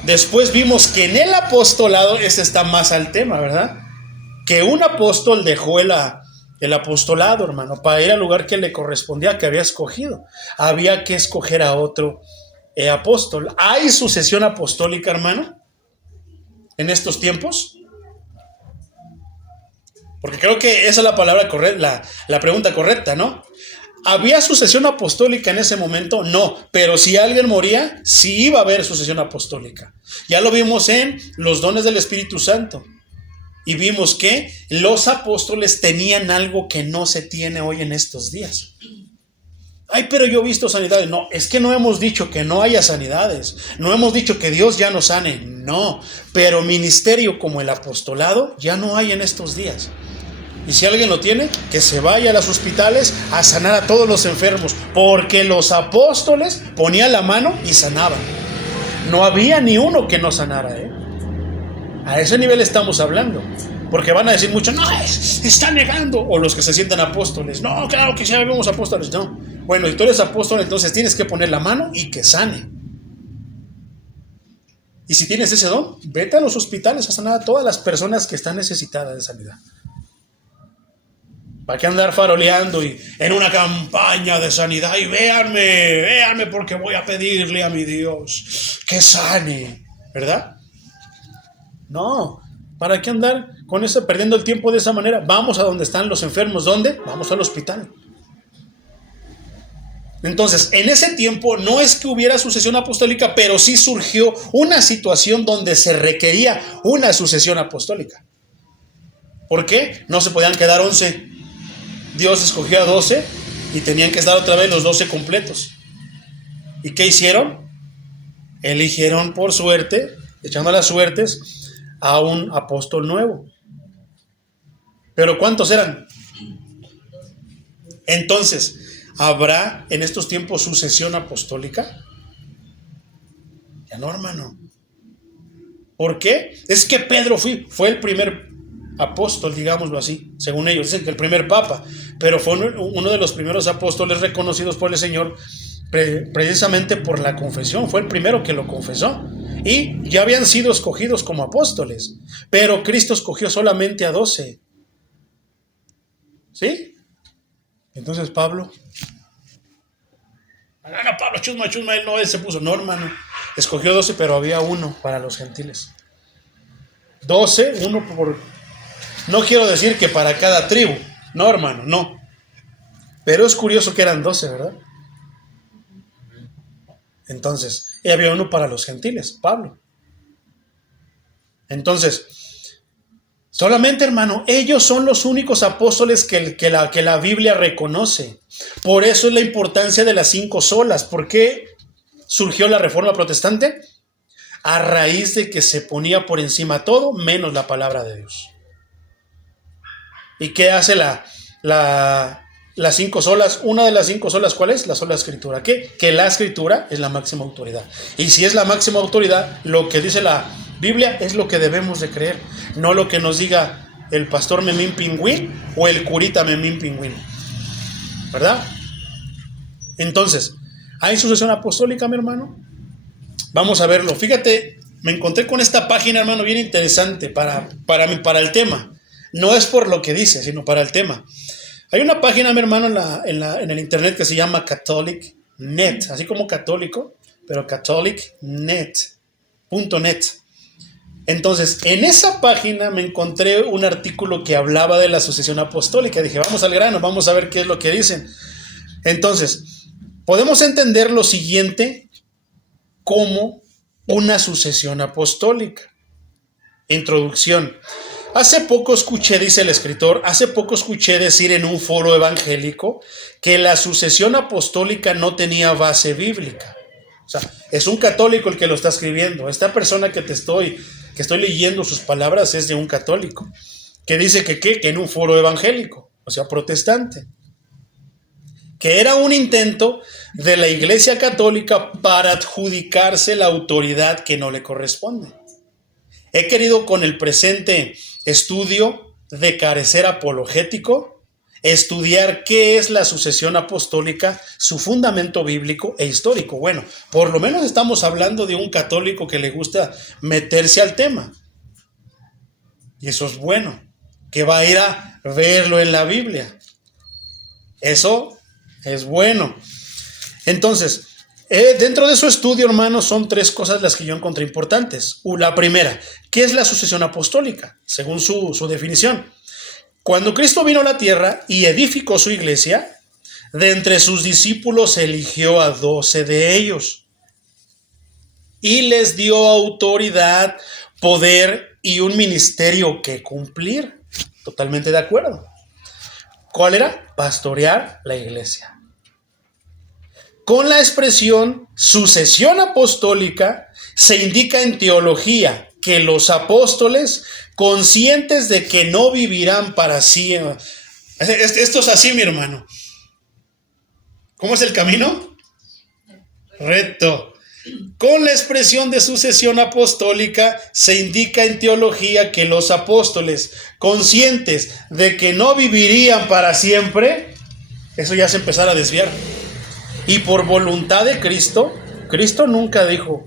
Después vimos que en el apostolado, está más al tema, ¿verdad? Que un apóstol dejó el apostolado, hermano, para ir al lugar que le correspondía, que había escogido. Había que escoger a otro apóstol. ¿Hay sucesión apostólica, hermano, en estos tiempos? Porque creo que esa es la palabra correcta, la pregunta correcta, ¿no? ¿Había sucesión apostólica en ese momento? No, pero si alguien moría, sí iba a haber sucesión apostólica. Ya lo vimos en los dones del Espíritu Santo. Y vimos que los apóstoles tenían algo que no se tiene hoy en estos días. Ay, pero yo he visto sanidades. No, es que no hemos dicho que no haya sanidades. No hemos dicho que Dios ya no sane. No, pero ministerio como el apostolado ya no hay en estos días. Y si alguien lo tiene, que se vaya a los hospitales a sanar a todos los enfermos, porque los apóstoles ponían la mano y sanaban. No había ni uno que no sanara, ¿eh? A ese nivel estamos hablando. Porque van a decir mucho, no, está negando. O los que se sientan apóstoles, no, claro que ya vemos apóstoles. No, bueno, si tú eres apóstol, entonces tienes que poner la mano y que sane. Y si tienes ese don, vete a los hospitales a sanar a todas las personas que están necesitadas de sanidad. ¿Para qué andar faroleando y en una campaña de sanidad? Y véanme porque voy a pedirle a mi Dios que sane, ¿verdad? No, ¿para qué andar con eso, perdiendo el tiempo de esa manera? Vamos a donde están los enfermos. ¿Dónde? Vamos al hospital. Entonces, en ese tiempo no es que hubiera sucesión apostólica, pero sí surgió una situación donde se requería una sucesión apostólica. ¿Por qué? No se podían quedar 11. Dios escogió a 12 y tenían que estar otra vez los 12 completos. ¿Y qué hicieron? Eligieron por suerte, echando las suertes, a un apóstol nuevo. ¿Pero cuántos eran? Entonces, ¿habrá en estos tiempos sucesión apostólica? Ya no, hermano. ¿Por qué? Es que Pedro fue el primer apóstol, digámoslo así, según ellos. Dicen que el primer papa, pero fue uno de los primeros apóstoles reconocidos por el Señor precisamente por la confesión. Fue el primero que lo confesó. Y ya habían sido escogidos como apóstoles, pero Cristo escogió solamente a 12. ¿Sí? Entonces Pablo... No, Pablo, chusma, él se puso. No, hermano, escogió 12, pero había uno para los gentiles. 12, uno por... No quiero decir que para cada tribu. No, hermano, no. Pero es curioso que eran 12, ¿verdad? Entonces, y había uno para los gentiles, Pablo. Entonces, solamente, hermano, ellos son los únicos apóstoles que la Biblia reconoce. Por eso es la importancia de las 5 solas. ¿Por qué surgió la Reforma Protestante? A raíz de que se ponía por encima todo menos la palabra de Dios. ¿Y qué hace las 5 solas? Una de las 5 solas, ¿cuál es? La sola escritura. ¿Qué? Que la escritura es la máxima autoridad. Y si es la máxima autoridad, lo que dice la Biblia es lo que debemos de creer, no lo que nos diga el pastor Memín Pingüín o el curita Memín Pingüín, ¿verdad? Entonces, ¿hay sucesión apostólica, mi hermano? Vamos a verlo. Fíjate, me encontré con esta página, hermano, bien interesante para el tema. No es por lo que dice, sino para el tema. Hay una página, mi hermano, en el internet que se llama Catholic.net, así como católico, pero Catholic.net. Entonces, en esa página me encontré un artículo que hablaba de la sucesión apostólica. Dije, vamos al grano, vamos a ver qué es lo que dicen. Entonces, podemos entender lo siguiente como una sucesión apostólica. Introducción. Hace poco escuché, dice el escritor, decir en un foro evangélico que la sucesión apostólica no tenía base bíblica. O sea, es un católico el que lo está escribiendo. Esta persona que estoy leyendo sus palabras es de un católico, que dice que en un foro evangélico, o sea, protestante, que era un intento de la Iglesia Católica para adjudicarse la autoridad que no le corresponde. He querido con el presente estudio de carecer apologético estudiar qué es la sucesión apostólica, su fundamento bíblico e histórico. Bueno, por lo menos estamos hablando de un católico que le gusta meterse al tema. Y eso es bueno, que va a ir a verlo en la Biblia. Eso es bueno. Entonces, dentro de su estudio, hermanos, son 3 cosas las que yo encontré importantes. La primera, ¿qué es la sucesión apostólica? Según su definición. Cuando Cristo vino a la tierra y edificó su iglesia, de entre sus discípulos eligió a 12 de ellos y les dio autoridad, poder y un ministerio que cumplir. Totalmente de acuerdo. ¿Cuál era? Pastorear la iglesia. Con la expresión sucesión apostólica se indica en teología que los apóstoles, conscientes de que no vivirán para siempre. Esto es así, mi hermano. ¿Cómo es el camino? Recto. Con la expresión de sucesión apostólica se indica en teología que los apóstoles, conscientes de que no vivirían para siempre, eso ya se empezará a desviar. Y por voluntad de Cristo, Cristo nunca dijo,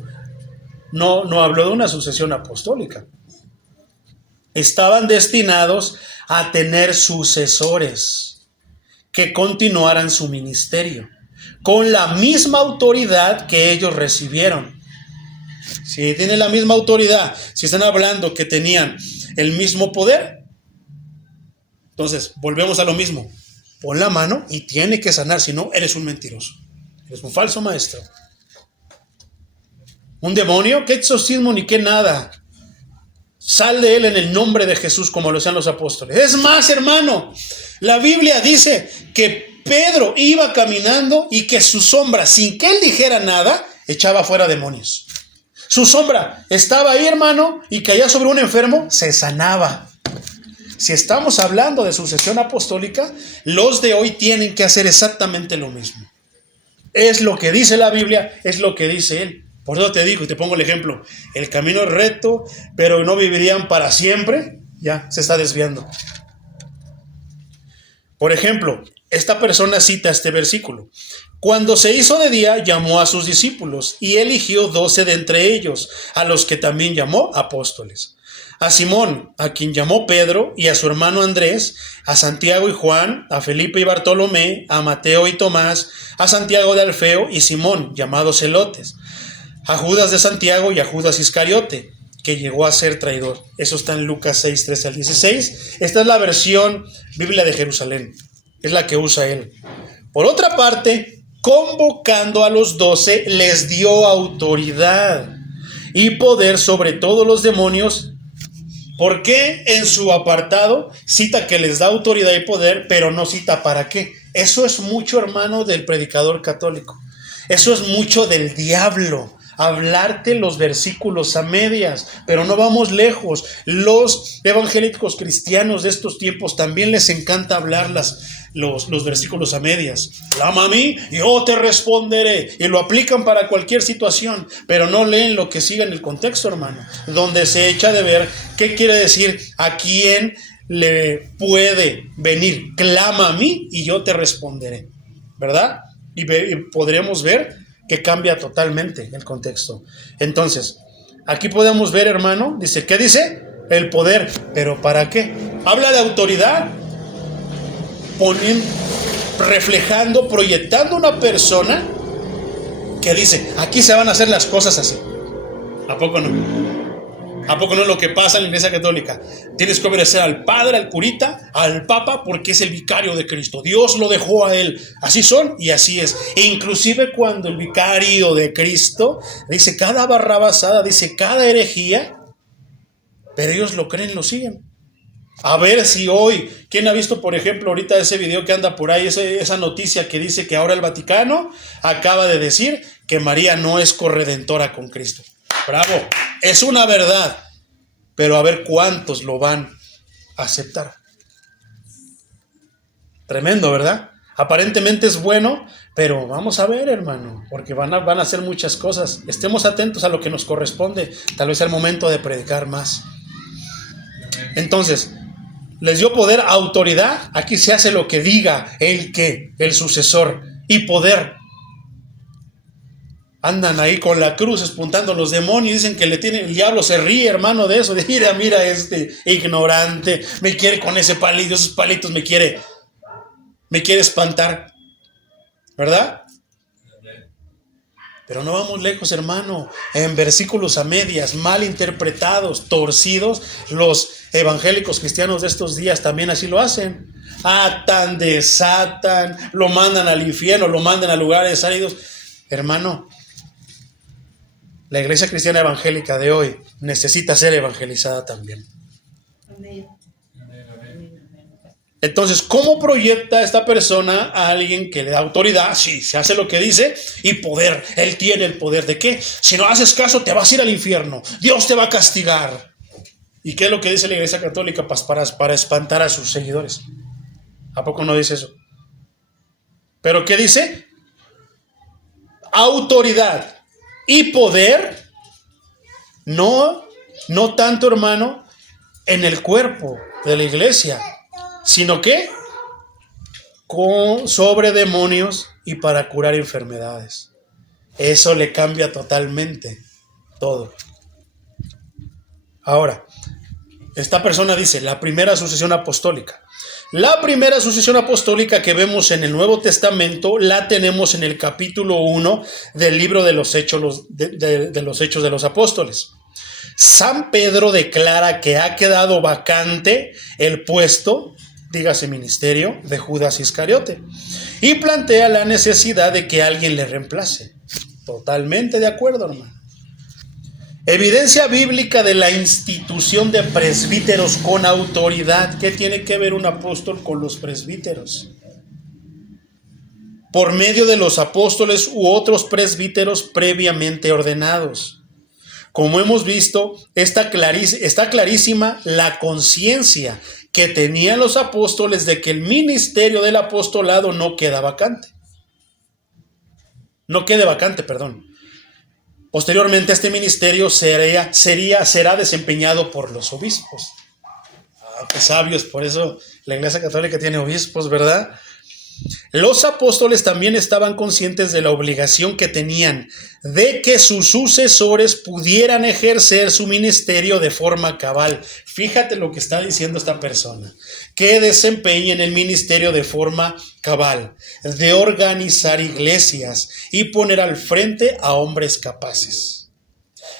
no habló de una sucesión apostólica. Estaban destinados a tener sucesores que continuaran su ministerio con la misma autoridad que ellos recibieron. Si tienen la misma autoridad, si están hablando que tenían el mismo poder, entonces volvemos a lo mismo. Pon la mano y tiene que sanar, si no, eres un mentiroso. Eres un falso maestro. Un demonio, qué exorcismo ni qué nada. Sal de él en el nombre de Jesús, como lo hacían los apóstoles. Es más, hermano, la Biblia dice que Pedro iba caminando y que su sombra, sin que él dijera nada, echaba fuera demonios. Su sombra estaba ahí, hermano, y caía sobre un enfermo, se sanaba. Si estamos hablando de sucesión apostólica, los de hoy tienen que hacer exactamente lo mismo. Es lo que dice la Biblia, es lo que dice él. Por eso te digo y te pongo el ejemplo. El camino es recto, pero no vivirían para siempre. Ya, se está desviando. Por ejemplo, esta persona cita este versículo. Cuando se hizo de día, llamó a sus discípulos y eligió 12 de entre ellos, a los que también llamó apóstoles. A Simón, a quien llamó Pedro, y a su hermano Andrés, a Santiago y Juan, a Felipe y Bartolomé, a Mateo y Tomás, a Santiago de Alfeo y Simón, llamados Zelotes, a Judas de Santiago y a Judas Iscariote, que llegó a ser traidor. Eso está en Lucas 6, 13 al 16. Esta es la versión Biblia de Jerusalén. Es la que usa él. Por otra parte, convocando a los 12, les dio autoridad y poder sobre todos los demonios. ¿Por qué en su apartado cita que les da autoridad y poder, pero no cita para qué? Eso es mucho, hermano, del predicador católico. Eso es mucho del diablo. Hablarte los versículos a medias, pero no vamos lejos. Los evangélicos cristianos de estos tiempos también les encanta hablar los versículos a medias. Clama a mí, yo te responderé. Y lo aplican para cualquier situación, pero no leen lo que sigue en el contexto, hermano, donde se echa de ver qué quiere decir, a quién le puede venir. Clama a mí y yo te responderé, ¿verdad? Y podremos ver que cambia totalmente el contexto. Entonces, aquí podemos ver, hermano, dice, ¿qué dice? El poder, ¿pero para qué? Habla de autoridad, reflejando, proyectando una persona que dice, aquí se van a hacer las cosas así. ¿A poco no? ¿A poco no es lo que pasa en la Iglesia Católica? Tienes que obedecer al Padre, al curita, al Papa, porque es el vicario de Cristo. Dios lo dejó a él. Así son y así es. E inclusive cuando el vicario de Cristo dice cada barrabasada, dice cada herejía, pero ellos lo creen, lo siguen. A ver si hoy, ¿quién ha visto, por ejemplo, ahorita ese video que anda por ahí, esa noticia que dice que ahora el Vaticano acaba de decir que María no es corredentora con Cristo? Bravo, es una verdad, pero a ver cuántos lo van a aceptar. Tremendo, ¿verdad? Aparentemente es bueno, pero vamos a ver, hermano, porque van a hacer muchas cosas. Estemos atentos a lo que nos corresponde, tal vez es el momento de predicar más. Entonces, les dio poder, autoridad, aquí se hace lo que diga el sucesor, y poder. Andan ahí con la cruz espuntando los demonios, dicen que el diablo se ríe, hermano, de eso, de mira este ignorante, me quiere con ese palito, esos palitos me quiere espantar, ¿verdad? Pero no vamos lejos, hermano. En versículos a medias, mal interpretados, torcidos, los evangélicos cristianos de estos días también así lo hacen. Atan, desatan, lo mandan al infierno, lo mandan a lugares áridos. Hermano, la iglesia cristiana evangélica de hoy necesita ser evangelizada también. Entonces, ¿cómo proyecta esta persona a alguien que le da autoridad? Sí, se hace lo que dice, y poder. Él tiene el poder de qué. Si no haces caso, te vas a ir al infierno. Dios te va a castigar. ¿Y qué es lo que dice la Iglesia Católica para espantar a sus seguidores? ¿A poco no dice eso? ¿Pero qué dice? Autoridad y poder, no tanto, hermano, en el cuerpo de la iglesia, sino que sobre demonios y para curar enfermedades. Eso le cambia totalmente. todo. Ahora, esta persona dice, la primera sucesión apostólica. La primera sucesión apostólica que vemos en el Nuevo Testamento la tenemos en el capítulo 1 del libro de los Hechos de los Hechos de los Apóstoles. San Pedro declara que ha quedado vacante el puesto, dígase ministerio, de Judas Iscariote, y plantea la necesidad de que alguien le reemplace. Totalmente de acuerdo, hermano. Evidencia bíblica de la institución de presbíteros con autoridad. ¿Qué tiene que ver un apóstol con los presbíteros? Por medio de los apóstoles u otros presbíteros previamente ordenados. Como hemos visto, está clarísima la conciencia que tenían los apóstoles de que el ministerio del apostolado no queda vacante. No quede vacante, perdón. Posteriormente este ministerio será desempeñado por los obispos. Qué sabios, por eso la Iglesia Católica tiene obispos, ¿verdad? Los apóstoles también estaban conscientes de la obligación que tenían de que sus sucesores pudieran ejercer su ministerio de forma cabal. Fíjate lo que está diciendo esta persona, que desempeñen el ministerio de forma cabal, de organizar iglesias y poner al frente a hombres capaces.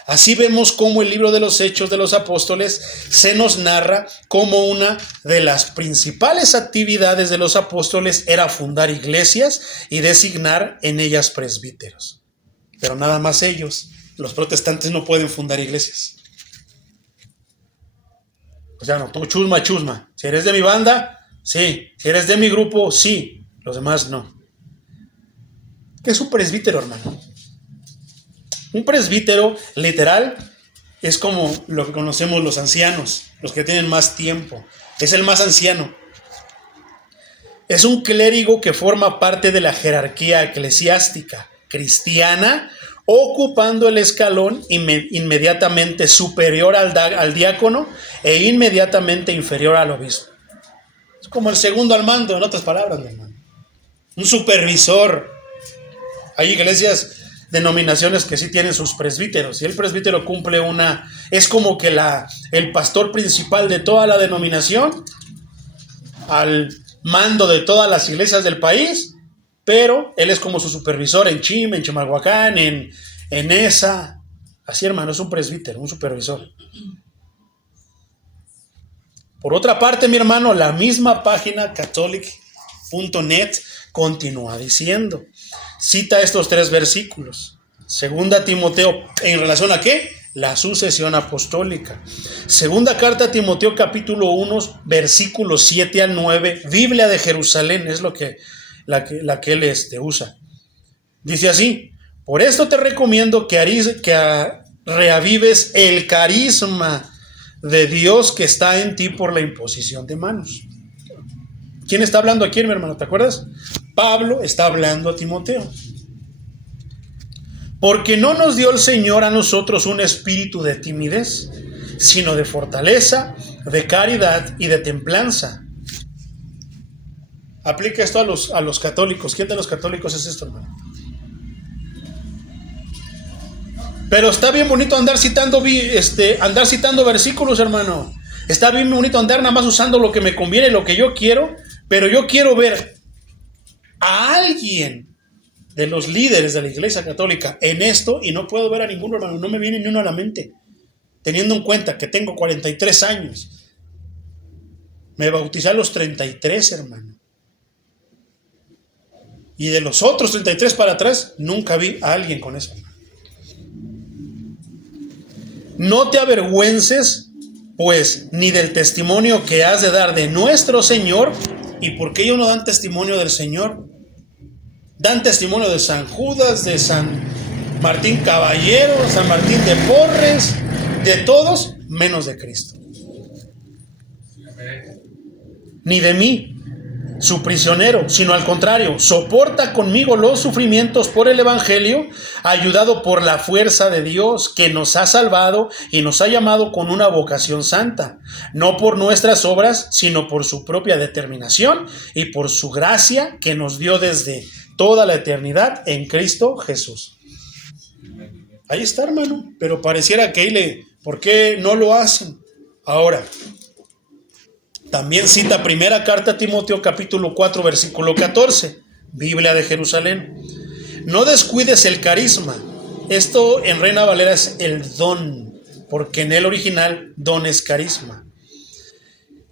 Así vemos cómo el libro de los Hechos de los Apóstoles se nos narra como una de las principales actividades de los apóstoles era fundar iglesias y designar en ellas presbíteros. Pero nada más ellos, los protestantes no pueden fundar iglesias. O sea, no, tú chusma. Si eres de mi banda, sí. Si eres de mi grupo, sí. Los demás no. ¿Qué es un presbítero, hermano? Un presbítero, literal, es como lo que conocemos los ancianos, los que tienen más tiempo. Es el más anciano. Es un clérigo que forma parte de la jerarquía eclesiástica cristiana, ocupando el escalón inmediatamente superior al diácono e inmediatamente inferior al obispo. Es como el segundo al mando, en otras palabras, mi hermano. Un supervisor. Hay iglesias, denominaciones que sí tienen sus presbíteros, y el presbítero cumple es como que el pastor principal de toda la denominación, al mando de todas las iglesias del país, pero él es como su supervisor en Chimalhuacán, en esa. Así, hermano, es un presbítero, un supervisor. Por otra parte, mi hermano, la misma página catholic.net continúa diciendo, cita estos 3 versículos. Segunda Timoteo, ¿en relación a qué? La sucesión apostólica. Segunda carta a Timoteo, capítulo 1, versículos 7 al 9, Biblia de Jerusalén, es la que él usa. Dice así: por esto te recomiendo que reavives el carisma de Dios que está en ti por la imposición de manos. ¿Quién está hablando aquí, mi hermano? ¿Te acuerdas? Pablo está hablando a Timoteo. Porque no nos dio el Señor a nosotros un espíritu de timidez, sino de fortaleza, de caridad y de templanza. Aplica esto a los católicos. ¿Quién de los católicos es esto, hermano? Pero está bien bonito andar citando versículos, hermano. Está bien bonito andar nada más usando lo que me conviene, lo que yo quiero, pero yo quiero ver a alguien de los líderes de la Iglesia Católica en esto, y no puedo ver a ninguno, hermano. No me viene ni uno a la mente, teniendo en cuenta que tengo 43 años. Me bauticé a los 33, hermano. Y de los otros 33 para atrás, nunca vi a alguien con eso. No te avergüences, pues, ni del testimonio que has de dar de nuestro Señor. ¿Y por qué ellos no dan testimonio del Señor? Dan testimonio de San Judas, de San Martín Caballero, San Martín de Porres, de todos, menos de Cristo. Ni de mí, su prisionero, sino al contrario, soporta conmigo los sufrimientos por el Evangelio, ayudado por la fuerza de Dios que nos ha salvado y nos ha llamado con una vocación santa, no por nuestras obras, sino por su propia determinación y por su gracia que nos dio desde toda la eternidad en Cristo Jesús. Ahí está, hermano. Pero pareciera que ¿por qué no lo hacen? Ahora, también cita primera carta a Timoteo capítulo 4 versículo 14, Biblia de Jerusalén. No descuides el carisma. Esto en Reina Valera es el don, porque en el original don es carisma.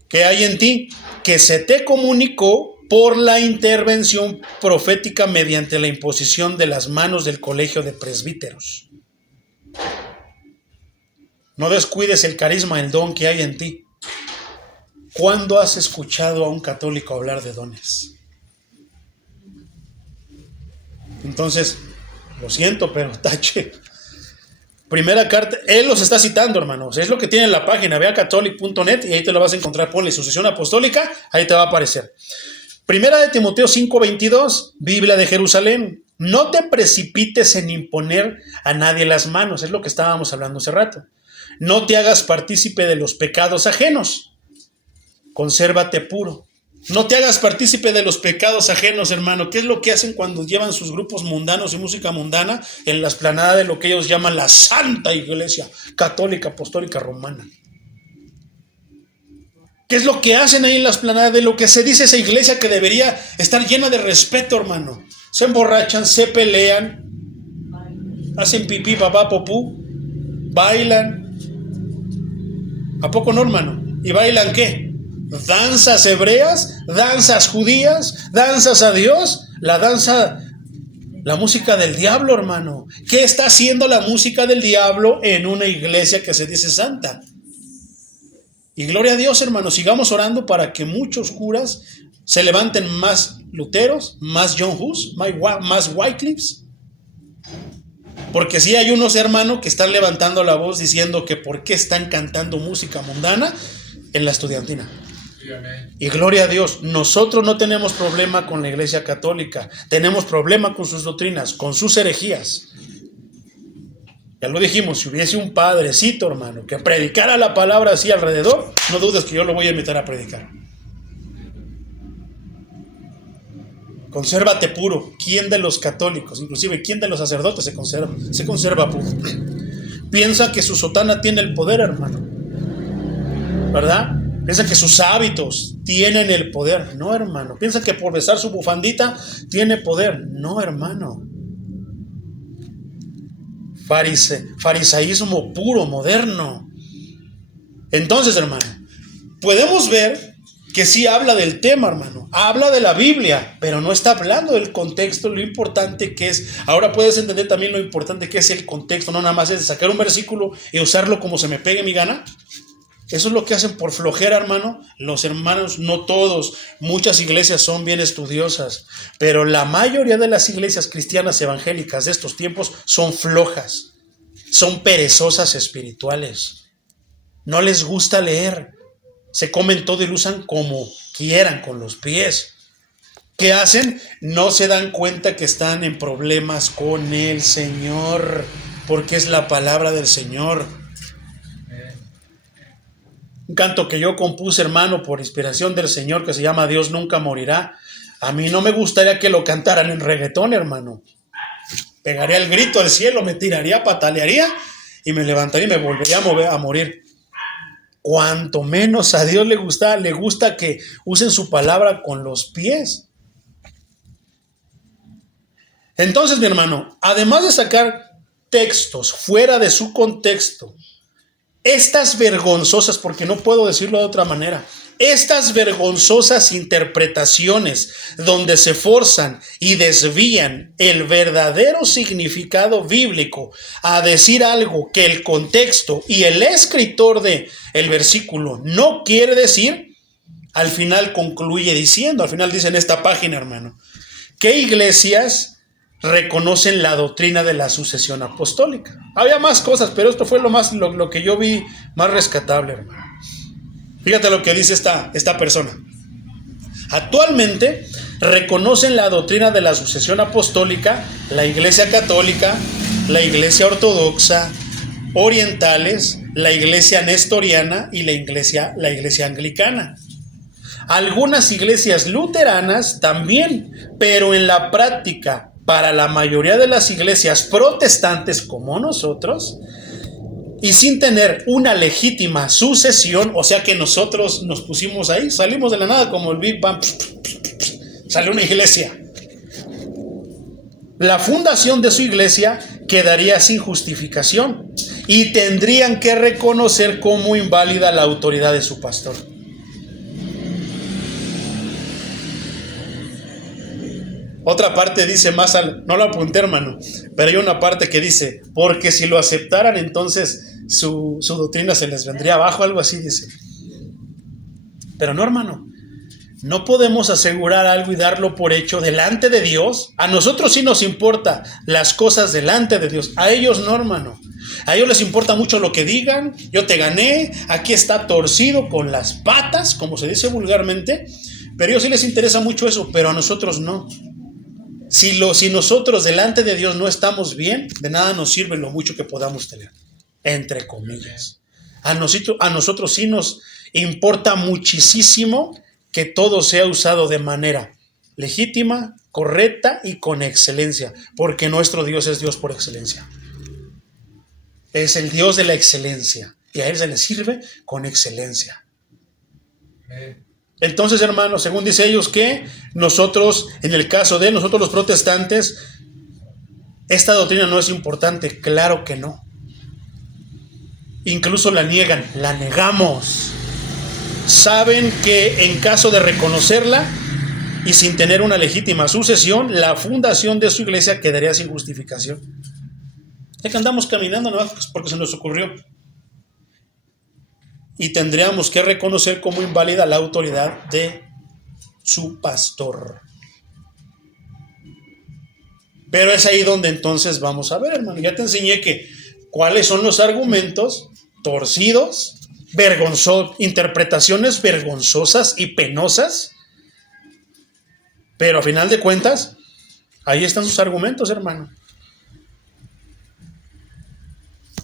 ¿Qué hay en ti? Que se te comunicó por la intervención profética mediante la imposición de las manos del colegio de presbíteros. No descuides el carisma, el don que hay en ti. ¿Cuándo has escuchado a un católico hablar de dones? Entonces, lo siento, pero tache. Primera carta, él los está citando, hermanos. Es lo que tiene en la página, ve a catholic.net y ahí te lo vas a encontrar. Ponle sucesión apostólica, ahí te va a aparecer. Primera de Timoteo 5:22, Biblia de Jerusalén. No te precipites en imponer a nadie las manos, es lo que estábamos hablando hace rato. No te hagas partícipe de los pecados ajenos. Consérvate puro. No te hagas partícipe de los pecados ajenos, hermano. ¿Qué es lo que hacen cuando llevan sus grupos mundanos y música mundana en la explanada de lo que ellos llaman la Santa Iglesia Católica Apostólica Romana? ¿Qué es lo que hacen ahí en la explanada de lo que se dice esa iglesia que debería estar llena de respeto, hermano? Se emborrachan, se pelean, hacen pipí, papá, popú, bailan. ¿A poco no, hermano? ¿Y bailan qué? Danzas hebreas, danzas judías, danzas a Dios, la música del diablo, hermano. ¿Qué está haciendo la música del diablo en una iglesia que se dice santa? Y gloria a Dios, hermano, sigamos orando para que muchos curas se levanten, más luteros, más John Hus, más Wycliffes. Porque sí hay unos, hermanos, que están levantando la voz diciendo que por qué están cantando música mundana en la estudiantina. Y gloria a Dios, nosotros no tenemos problema con la iglesia católica, tenemos problema con sus doctrinas, con sus herejías. Ya lo dijimos, si hubiese un padrecito, hermano, que predicara la palabra así alrededor, no dudes que yo lo voy a invitar a predicar. Consérvate puro. ¿Quién de los católicos, inclusive quién de los sacerdotes se conserva puro? Piensa que su sotana tiene el poder, hermano, ¿verdad? Piensa que sus hábitos tienen el poder. No, hermano. Piensa que por besar su bufandita tiene poder. No, hermano. Farisaísmo puro, moderno. Entonces, hermano, podemos ver que sí habla del tema, hermano. Habla de la Biblia, pero no está hablando del contexto, lo importante que es. Ahora puedes entender también lo importante que es el contexto. No nada más es sacar un versículo y usarlo como se me pegue mi gana. Eso es lo que hacen por flojera, hermano. Los hermanos, no todos, muchas iglesias son bien estudiosas, pero la mayoría de las iglesias cristianas evangélicas de estos tiempos son flojas, son perezosas espirituales. No les gusta leer, se comen todo y lo usan como quieran, con los pies. ¿Qué hacen? No se dan cuenta que están en problemas con el Señor, porque es la palabra del Señor. Un canto que yo compuse, hermano, por inspiración del Señor, que se llama Dios nunca morirá. A mí no me gustaría que lo cantaran en reggaetón, hermano. Pegaría el grito al cielo, me tiraría, patalearía y me levantaría y me volvería a morir. Cuanto menos a Dios le gusta que usen su palabra con los pies. Entonces, mi hermano, además de sacar textos fuera de su contexto, estas vergonzosas, porque no puedo decirlo de otra manera, estas vergonzosas interpretaciones donde se forzan y desvían el verdadero significado bíblico a decir algo que el contexto y el escritor del versículo no quiere decir, al final concluye diciendo, al final dice en esta página, hermano, ¿qué iglesias reconocen la doctrina de la sucesión apostólica? Había más cosas, pero esto fue lo que yo vi más rescatable, hermano. Fíjate lo que dice esta persona. Actualmente reconocen la doctrina de la sucesión apostólica la Iglesia Católica, la Iglesia Ortodoxa, orientales, la Iglesia Nestoriana y la Iglesia Anglicana. Algunas iglesias luteranas también, pero en la práctica para la mayoría de las iglesias protestantes como nosotros, y sin tener una legítima sucesión, o sea que nosotros nos pusimos ahí, salimos de la nada como el Big Bang, salió una iglesia. La fundación de su iglesia quedaría sin justificación y tendrían que reconocer como inválida la autoridad de su pastor. Otra parte dice más no lo apunté, hermano, pero hay una parte que dice, porque si lo aceptaran, entonces su doctrina se les vendría abajo, algo así dice. Pero no, hermano, no podemos asegurar algo y darlo por hecho delante de Dios. A nosotros sí nos importa las cosas delante de Dios, a ellos no, hermano. A ellos les importa mucho lo que digan, yo te gané, aquí está torcido con las patas, como se dice vulgarmente, pero a ellos sí les interesa mucho eso, pero a nosotros no. Si nosotros delante de Dios no estamos bien, de nada nos sirve lo mucho que podamos tener, entre comillas. A nosotros sí nos importa muchísimo que todo sea usado de manera legítima, correcta y con excelencia, porque nuestro Dios es Dios por excelencia. Es el Dios de la excelencia y a Él se le sirve con excelencia. Entonces, hermanos, según dice ellos que nosotros, en el caso de nosotros los protestantes, esta doctrina no es importante. Claro que no. Incluso la niegan, la negamos. Saben que en caso de reconocerla y sin tener una legítima sucesión, la fundación de su iglesia quedaría sin justificación. Es que andamos caminando nada más porque se nos ocurrió. Y tendríamos que reconocer como inválida la autoridad de su pastor. Pero es ahí donde entonces vamos a ver, hermano. Ya te enseñé que cuáles son los argumentos torcidos, interpretaciones vergonzosas y penosas. Pero a final de cuentas, ahí están sus argumentos, hermano.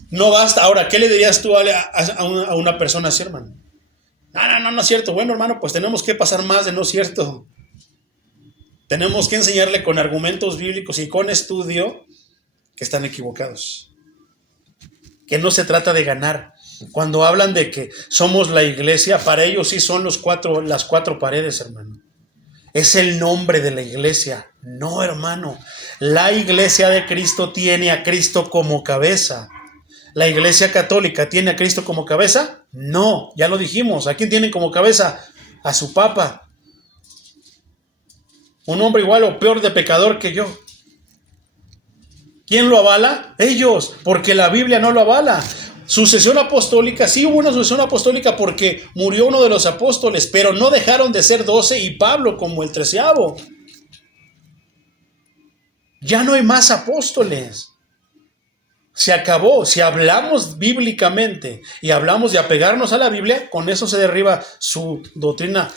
No basta. Ahora, ¿qué le dirías tú a una persona así, hermano? No es cierto. Bueno, hermano, pues tenemos que pasar más de no es cierto. Tenemos que enseñarle con argumentos bíblicos y con estudio que están equivocados. Que no se trata de ganar. Cuando hablan de que somos la iglesia, para ellos sí son las cuatro paredes, hermano. Es el nombre de la iglesia. No, hermano. La iglesia de Cristo tiene a Cristo como cabeza. ¿La iglesia católica tiene a Cristo como cabeza? No, ya lo dijimos. ¿A quién tienen como cabeza? A su papa. Un hombre igual o peor de pecador que yo. ¿Quién lo avala? Ellos, porque la Biblia no lo avala. Sucesión apostólica, sí hubo una sucesión apostólica porque murió uno de los apóstoles, pero no dejaron de ser 12 y Pablo como el 13º. Ya no hay más apóstoles. Se acabó. Si hablamos bíblicamente y hablamos de apegarnos a la Biblia, con eso se derriba su doctrina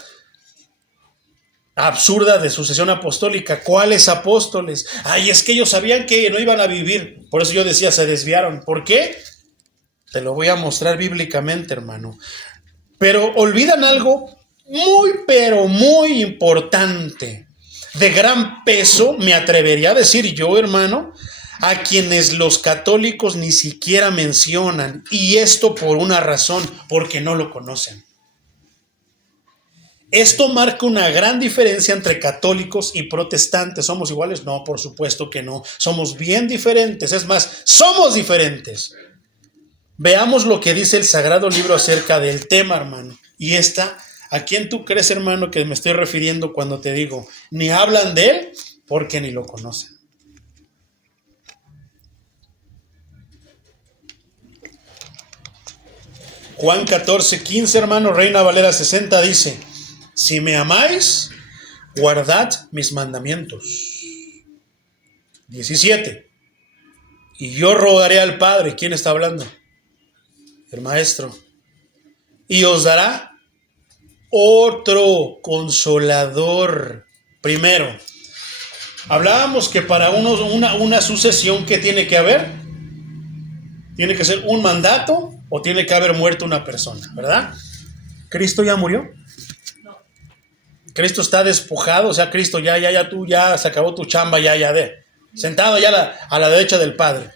absurda de sucesión apostólica. ¿Cuáles apóstoles? Ay, es que ellos sabían que no iban a vivir. Por eso yo decía, se desviaron. ¿Por qué? Te lo voy a mostrar bíblicamente, hermano. Pero olvidan algo muy, pero muy importante. De gran peso, me atrevería a decir yo, hermano, a quienes los católicos ni siquiera mencionan, y esto por una razón, porque no lo conocen. ¿Esto marca una gran diferencia entre católicos y protestantes? ¿Somos iguales? No, por supuesto que no. Somos bien diferentes. Es más, somos diferentes. Veamos lo que dice el Sagrado Libro acerca del tema, hermano. Y ¿a quién tú crees, hermano, que me estoy refiriendo cuando te digo? Ni hablan de él porque ni lo conocen. Juan 14:15, hermano, Reina Valera 60 dice: si me amáis, guardad mis mandamientos. 17. Y yo rogaré al Padre. ¿Quién está hablando? El Maestro. Y os dará otro consolador. Primero, hablábamos que para una sucesión, ¿qué tiene que haber? Tiene que ser un mandato o tiene que haber muerto una persona, ¿verdad? ¿Cristo ya murió? Cristo está despojado, o sea, Cristo ya tú se acabó tu chamba, ya de. sentado ya a la derecha del Padre.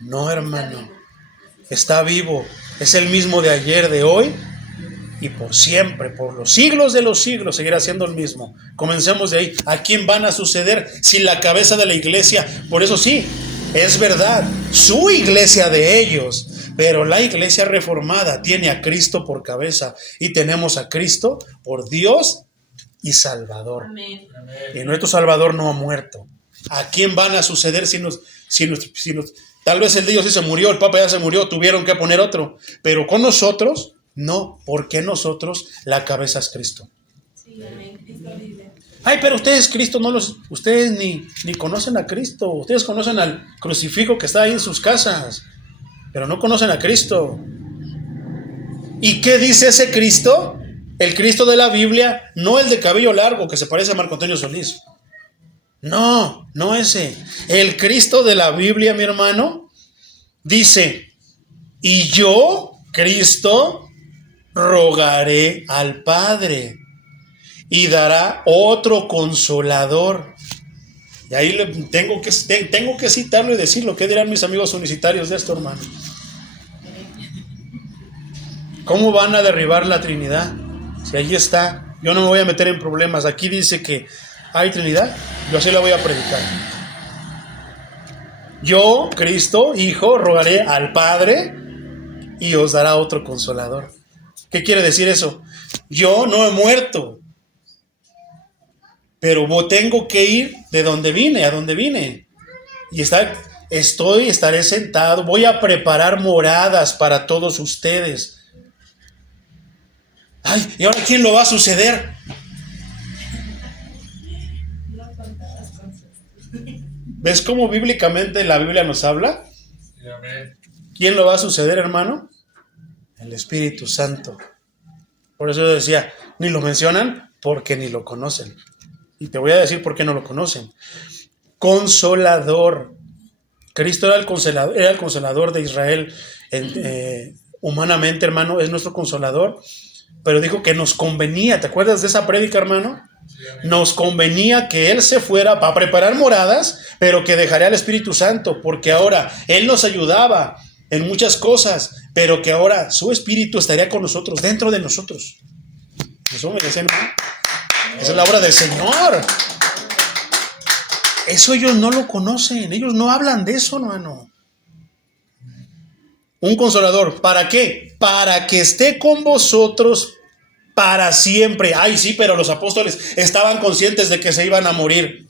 No, hermano, está vivo, es el mismo de ayer, de hoy y por siempre, por los siglos de los siglos, seguirá siendo el mismo. Comencemos de ahí. ¿A quién van a suceder si la cabeza de la iglesia? Por eso sí, es verdad, su iglesia de ellos, pero la iglesia reformada tiene a Cristo por cabeza y tenemos a Cristo por Dios y Salvador. Amén. Y nuestro Salvador no ha muerto. ¿A quién van a suceder tal vez el de ellos sí se murió, el Papa ya se murió, tuvieron que poner otro, pero con nosotros no, porque nosotros la cabeza es Cristo. Sí, amén. Cristo vive. Ay, pero ustedes ni conocen a Cristo, ustedes conocen al crucifijo que está ahí en sus casas, pero no conocen a Cristo. ¿Y qué dice ese Cristo? El Cristo de la Biblia, no el de cabello largo que se parece a Marco Antonio Solís. No, no ese. El Cristo de la Biblia, mi hermano, dice: y yo, Cristo, rogaré al Padre y dará otro consolador. Y ahí tengo que citarlo y decirlo. ¿Qué dirán mis amigos unicitarios de esto, hermano? ¿Cómo van a derribar la Trinidad? Si allí está, yo no me voy a meter en problemas. Aquí dice que hay Trinidad, yo así la voy a predicar. Yo, Cristo, Hijo, rogaré al Padre y os dará otro consolador. ¿Qué quiere decir eso? Yo no he muerto, pero tengo que ir de donde vine, a donde vine. Y estaré sentado, voy a preparar moradas para todos ustedes. Ay, ¿y ahora quién lo va a suceder? ¿Ves cómo bíblicamente la Biblia nos habla? ¿Quién lo va a suceder, hermano? El Espíritu Santo. Por eso yo decía, ni lo mencionan porque ni lo conocen. Y te voy a decir por qué no lo conocen. Consolador. Cristo era el consolador de Israel. Humanamente, hermano, es nuestro consolador. Pero dijo que nos convenía. ¿Te acuerdas de esa prédica, hermano? Nos convenía que Él se fuera para preparar moradas, pero que dejaría al Espíritu Santo, porque ahora Él nos ayudaba en muchas cosas, pero que ahora su Espíritu estaría con nosotros, dentro de nosotros. Eso me decían, ¿no? Esa es la obra del Señor. Eso ellos no lo conocen, ellos no hablan de eso, hermano. Un consolador, ¿para qué? Para que esté con vosotros para siempre. Ay, sí, pero los apóstoles estaban conscientes de que se iban a morir.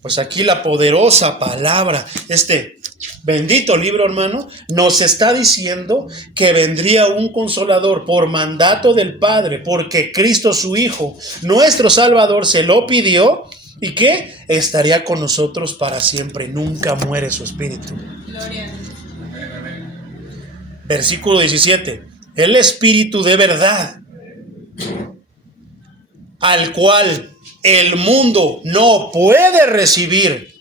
Pues aquí la poderosa palabra, este bendito libro, hermano, nos está diciendo que vendría un consolador por mandato del Padre, porque Cristo su Hijo, nuestro Salvador, se lo pidió, y que estaría con nosotros para siempre. Nunca muere su espíritu. Gloria. Versículo 17. El Espíritu de verdad, al cual el mundo no puede recibir.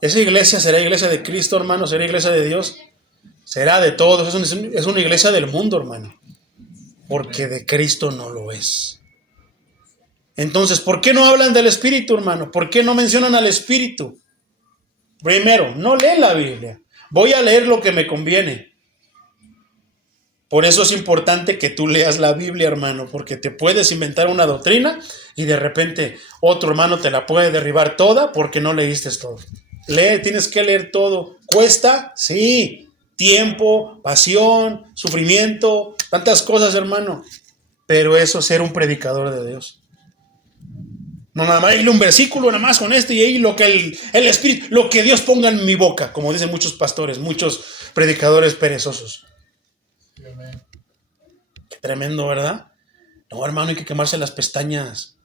Esa iglesia será iglesia de Cristo, hermano, será iglesia de Dios, será de todos. Es una iglesia del mundo, hermano, porque de Cristo no lo es. Entonces, ¿por qué no hablan del Espíritu, hermano? ¿Por qué no mencionan al Espíritu? Primero, no leen la Biblia. Voy a leer lo que me conviene. Por eso es importante que tú leas la Biblia, hermano, porque te puedes inventar una doctrina y de repente otro hermano te la puede derribar toda porque no leíste todo. Tienes que leer todo. ¿Cuesta? Sí. Tiempo, pasión, sufrimiento, tantas cosas, hermano. Pero eso es ser un predicador de Dios. No nada más, un versículo nada más con y ahí lo que el Espíritu, lo que Dios ponga en mi boca, como dicen muchos pastores, muchos predicadores perezosos. Qué tremendo, ¿verdad? No, hermano, hay que quemarse las pestañas.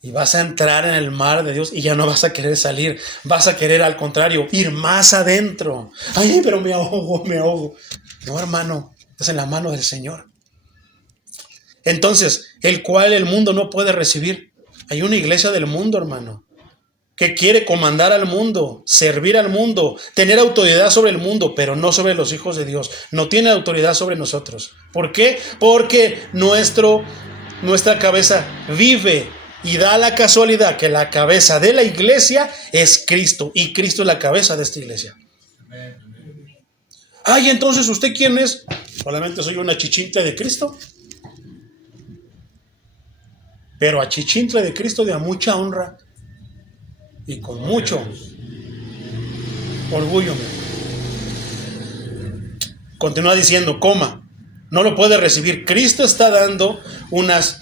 Y vas a entrar en el mar de Dios y ya no vas a querer salir. Vas a querer, al contrario, ir más adentro. Ay, pero me ahogo. No, hermano, estás en la mano del Señor. Entonces, el cual el mundo no puede recibir. Hay una iglesia del mundo, hermano, que quiere comandar al mundo, servir al mundo, tener autoridad sobre el mundo, pero no sobre los hijos de Dios. No tiene autoridad sobre nosotros. ¿Por qué? Porque nuestra cabeza vive Y da la casualidad que la cabeza de la iglesia es Cristo. Y Cristo es la cabeza de esta iglesia. Ay, entonces, ¿usted quién es? Solamente soy una chichincle de Cristo. Pero a chichincle de Cristo de a mucha honra. Y con mucho orgullo. Continúa diciendo, no lo puede recibir. Cristo está dando unas...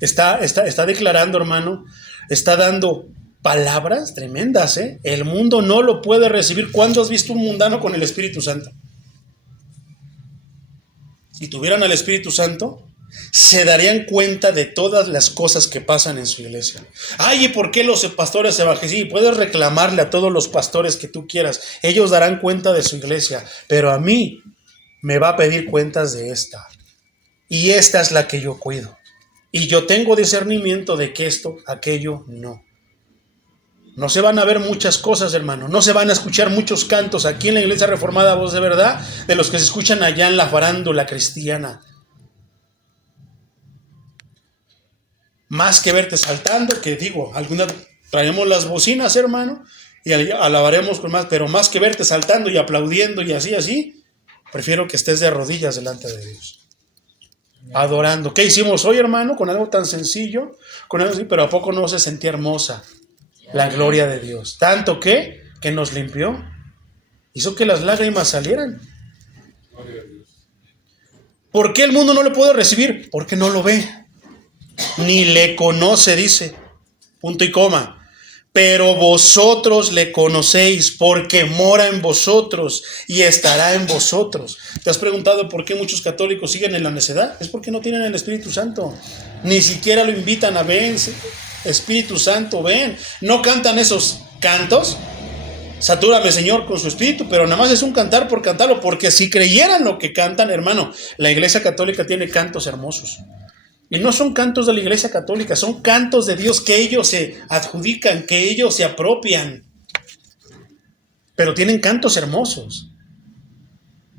está declarando, hermano, está dando palabras tremendas, ¿eh? El mundo no lo puede recibir. ¿Cuándo has visto un mundano con el Espíritu Santo? Si tuvieran al Espíritu Santo, se darían cuenta de todas las cosas que pasan en su iglesia. Ay, ¿y por qué los pastores se bajan? Sí, puedes reclamarle a todos los pastores que tú quieras. Ellos darán cuenta de su iglesia. Pero a mí me va a pedir cuentas de esta. Y esta es la que yo cuido. Y yo tengo discernimiento de que esto, aquello, no. No se van a ver muchas cosas, hermano. No se van a escuchar muchos cantos aquí en la Iglesia Reformada Voz de Verdad de los que se escuchan allá en la farándula cristiana. Más que verte saltando, que digo, algunas traemos las bocinas, hermano, y alabaremos con más, pero más que verte saltando y aplaudiendo y así, prefiero que estés de rodillas delante de Dios. Adorando. ¿Qué hicimos hoy, hermano? Con algo tan sencillo, con algo así, pero ¿a poco no se sentía hermosa la gloria de Dios? Tanto que nos limpió, hizo que las lágrimas salieran. ¿Por qué el mundo no lo puede recibir? Porque no lo ve, ni le conoce, dice, punto y coma. Pero vosotros le conocéis porque mora en vosotros y estará en vosotros. ¿Te has preguntado por qué muchos católicos siguen en la necedad? Es porque no tienen el Espíritu Santo. Ni siquiera lo invitan a ven, Espíritu Santo, ven. No cantan esos cantos. Satúrame, Señor, con su espíritu, pero nada más es un cantar por cantarlo, porque si creyeran lo que cantan, hermano, la Iglesia Católica tiene cantos hermosos. Y no son cantos de la Iglesia Católica, son cantos de Dios que ellos se adjudican, que ellos se apropian. Pero tienen cantos hermosos.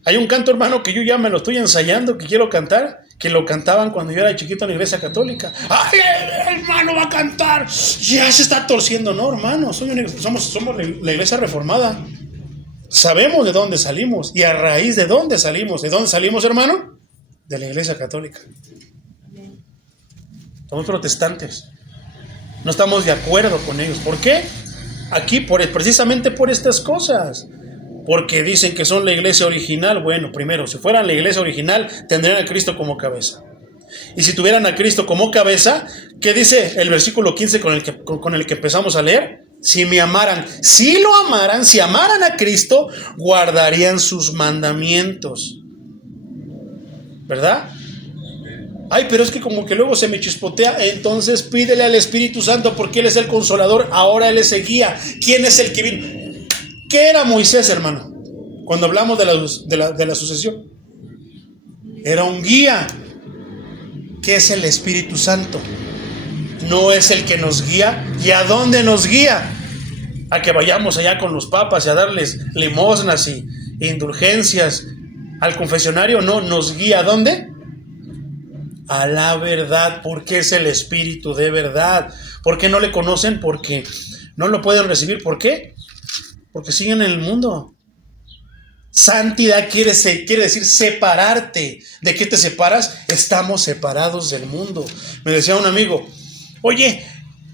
Hay un canto, hermano, que yo ya me lo estoy ensayando, que quiero cantar, que lo cantaban cuando yo era chiquito en la Iglesia Católica. ¡Ay, el hermano va a cantar! Ya se está torciendo. No, hermano, somos la Iglesia Reformada. Sabemos de dónde salimos y a raíz de dónde salimos. ¿De dónde salimos, hermano? De la Iglesia Católica. Somos protestantes. No estamos de acuerdo con ellos. ¿Por qué? Aquí, precisamente por estas cosas. Porque dicen que son la iglesia original. Bueno, primero, si fueran la iglesia original, tendrían a Cristo como cabeza. Y si tuvieran a Cristo como cabeza, ¿qué dice el versículo 15 con el que empezamos a leer? Si me amaran, si lo amaran, si amaran a Cristo, guardarían sus mandamientos. ¿Verdad? Ay, pero es que como que luego se me chispotea. Entonces pídele al Espíritu Santo, porque Él es el consolador. Ahora Él es el guía. ¿Quién es el que vino? ¿Qué era Moisés, hermano? Cuando hablamos de la sucesión, era un guía. ¿Qué es el Espíritu Santo? No es el que nos guía. ¿Y a dónde nos guía? A que vayamos allá con los papas y a darles limosnas y indulgencias al confesionario. No, nos guía ¿a dónde? A la verdad, porque es el Espíritu de verdad. ¿Por qué no le conocen? Porque no lo pueden recibir. ¿Por qué? Porque siguen en el mundo. Santidad quiere decir separarte. ¿De qué te separas? Estamos separados del mundo. Me decía un amigo, oye,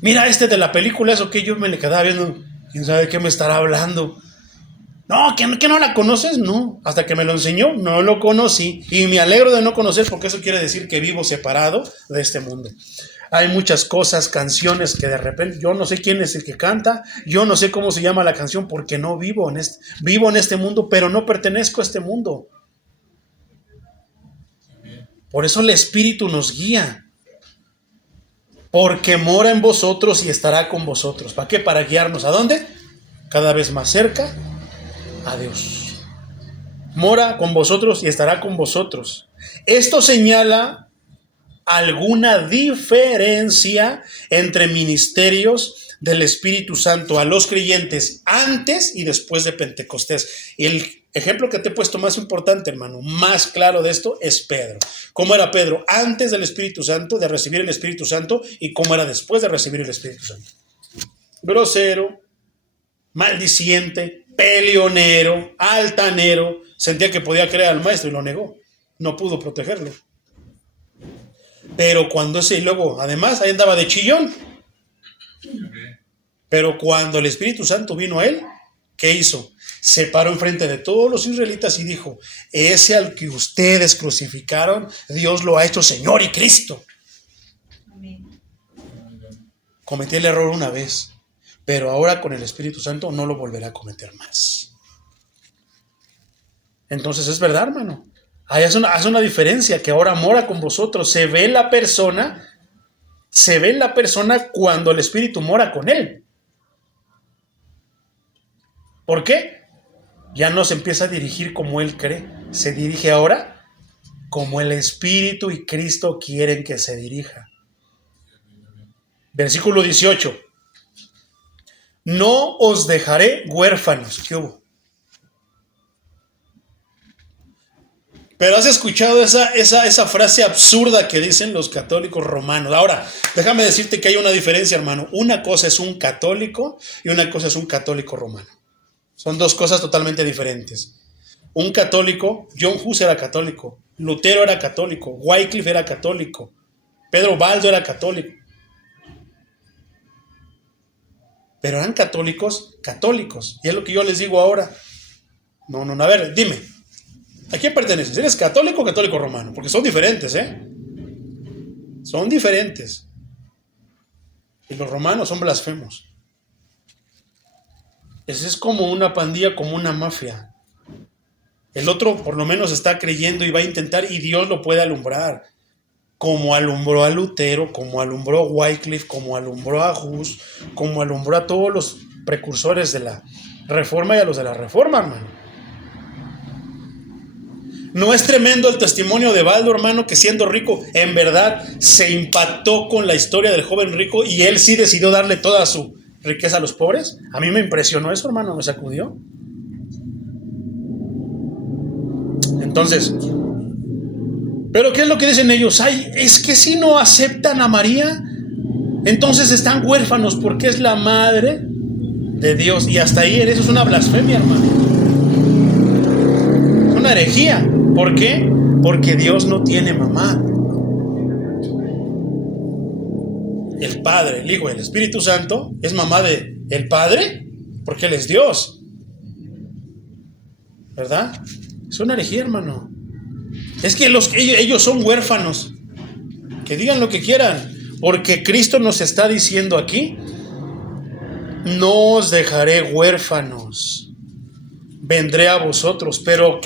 mira de la película, eso que yo me le quedaba viendo. ¿Quién sabe de qué me estará hablando? No, ¿que no la conoces? No, hasta que me lo enseñó, no lo conocí. Y me alegro de no conocer, porque eso quiere decir que vivo separado de este mundo. Hay muchas cosas, canciones que de repente, yo no sé quién es el que canta, yo no sé cómo se llama la canción, porque no vivo en este mundo, pero no pertenezco a este mundo. Por eso el Espíritu nos guía. Porque mora en vosotros y estará con vosotros. ¿Para qué? Para guiarnos. ¿A dónde? Cada vez más cerca a Dios. Mora con vosotros y estará con vosotros. Esto señala alguna diferencia entre ministerios del Espíritu Santo a los creyentes antes y después de Pentecostés. El ejemplo que te he puesto más importante, hermano, más claro de esto es Pedro. ¿Cómo era Pedro antes del Espíritu Santo, de recibir el Espíritu Santo, y cómo era después de recibir el Espíritu Santo? Grosero, maldiciente, peleonero, altanero, sentía que podía creer al maestro y lo negó. No pudo protegerlo. Pero cuando y luego, además, ahí andaba de chillón. Pero cuando el Espíritu Santo vino a él, ¿qué hizo? Se paró enfrente de todos los israelitas y dijo: ese al que ustedes crucificaron, Dios lo ha hecho Señor y Cristo. Amén. Cometí el error una vez, pero ahora con el Espíritu Santo no lo volverá a cometer más. Entonces es verdad, hermano. Ahí hace una diferencia, que ahora mora con vosotros. Se ve en la persona cuando el Espíritu mora con él. ¿Por qué? Ya no se empieza a dirigir como él cree. Se dirige ahora como el Espíritu y Cristo quieren que se dirija. Versículo 18. No os dejaré huérfanos. ¿Qué hubo? Pero has escuchado esa frase absurda que dicen los católicos romanos. Ahora, déjame decirte que hay una diferencia, hermano. Una cosa es un católico y una cosa es un católico romano. Son dos cosas totalmente diferentes. Un católico, John Hus era católico, Lutero era católico, Wycliffe era católico, Pedro Baldo era católico. Pero eran católicos. Y es lo que yo les digo ahora. No, a ver, dime. ¿A quién perteneces? ¿Eres católico o católico romano? Porque son diferentes, ¿eh? Son diferentes. Y los romanos son blasfemos. Ese es como una pandilla, como una mafia. El otro por lo menos está creyendo y va a intentar, y Dios lo puede alumbrar. Como alumbró a Lutero, como alumbró a Wycliffe, como alumbró a Hus, como alumbró a todos los precursores de la Reforma y a los de la Reforma, hermano. ¿No es tremendo el testimonio de Baldo, hermano, que siendo rico, en verdad se impactó con la historia del joven rico y él sí decidió darle toda su riqueza a los pobres? A mí me impresionó eso, hermano, me sacudió. Entonces, ¿pero qué es lo que dicen ellos? Ay, es que si no aceptan a María, entonces están huérfanos porque es la madre de Dios. Y hasta ahí, eso es una blasfemia, hermano. Es una herejía. ¿Por qué? Porque Dios no tiene mamá. El Padre, el Hijo y el Espíritu Santo es mamá del Padre porque Él es Dios. ¿Verdad? Es una herejía, hermano. Es que ellos son huérfanos. Que digan lo que quieran, porque Cristo nos está diciendo aquí: no os dejaré huérfanos, vendré a vosotros. Pero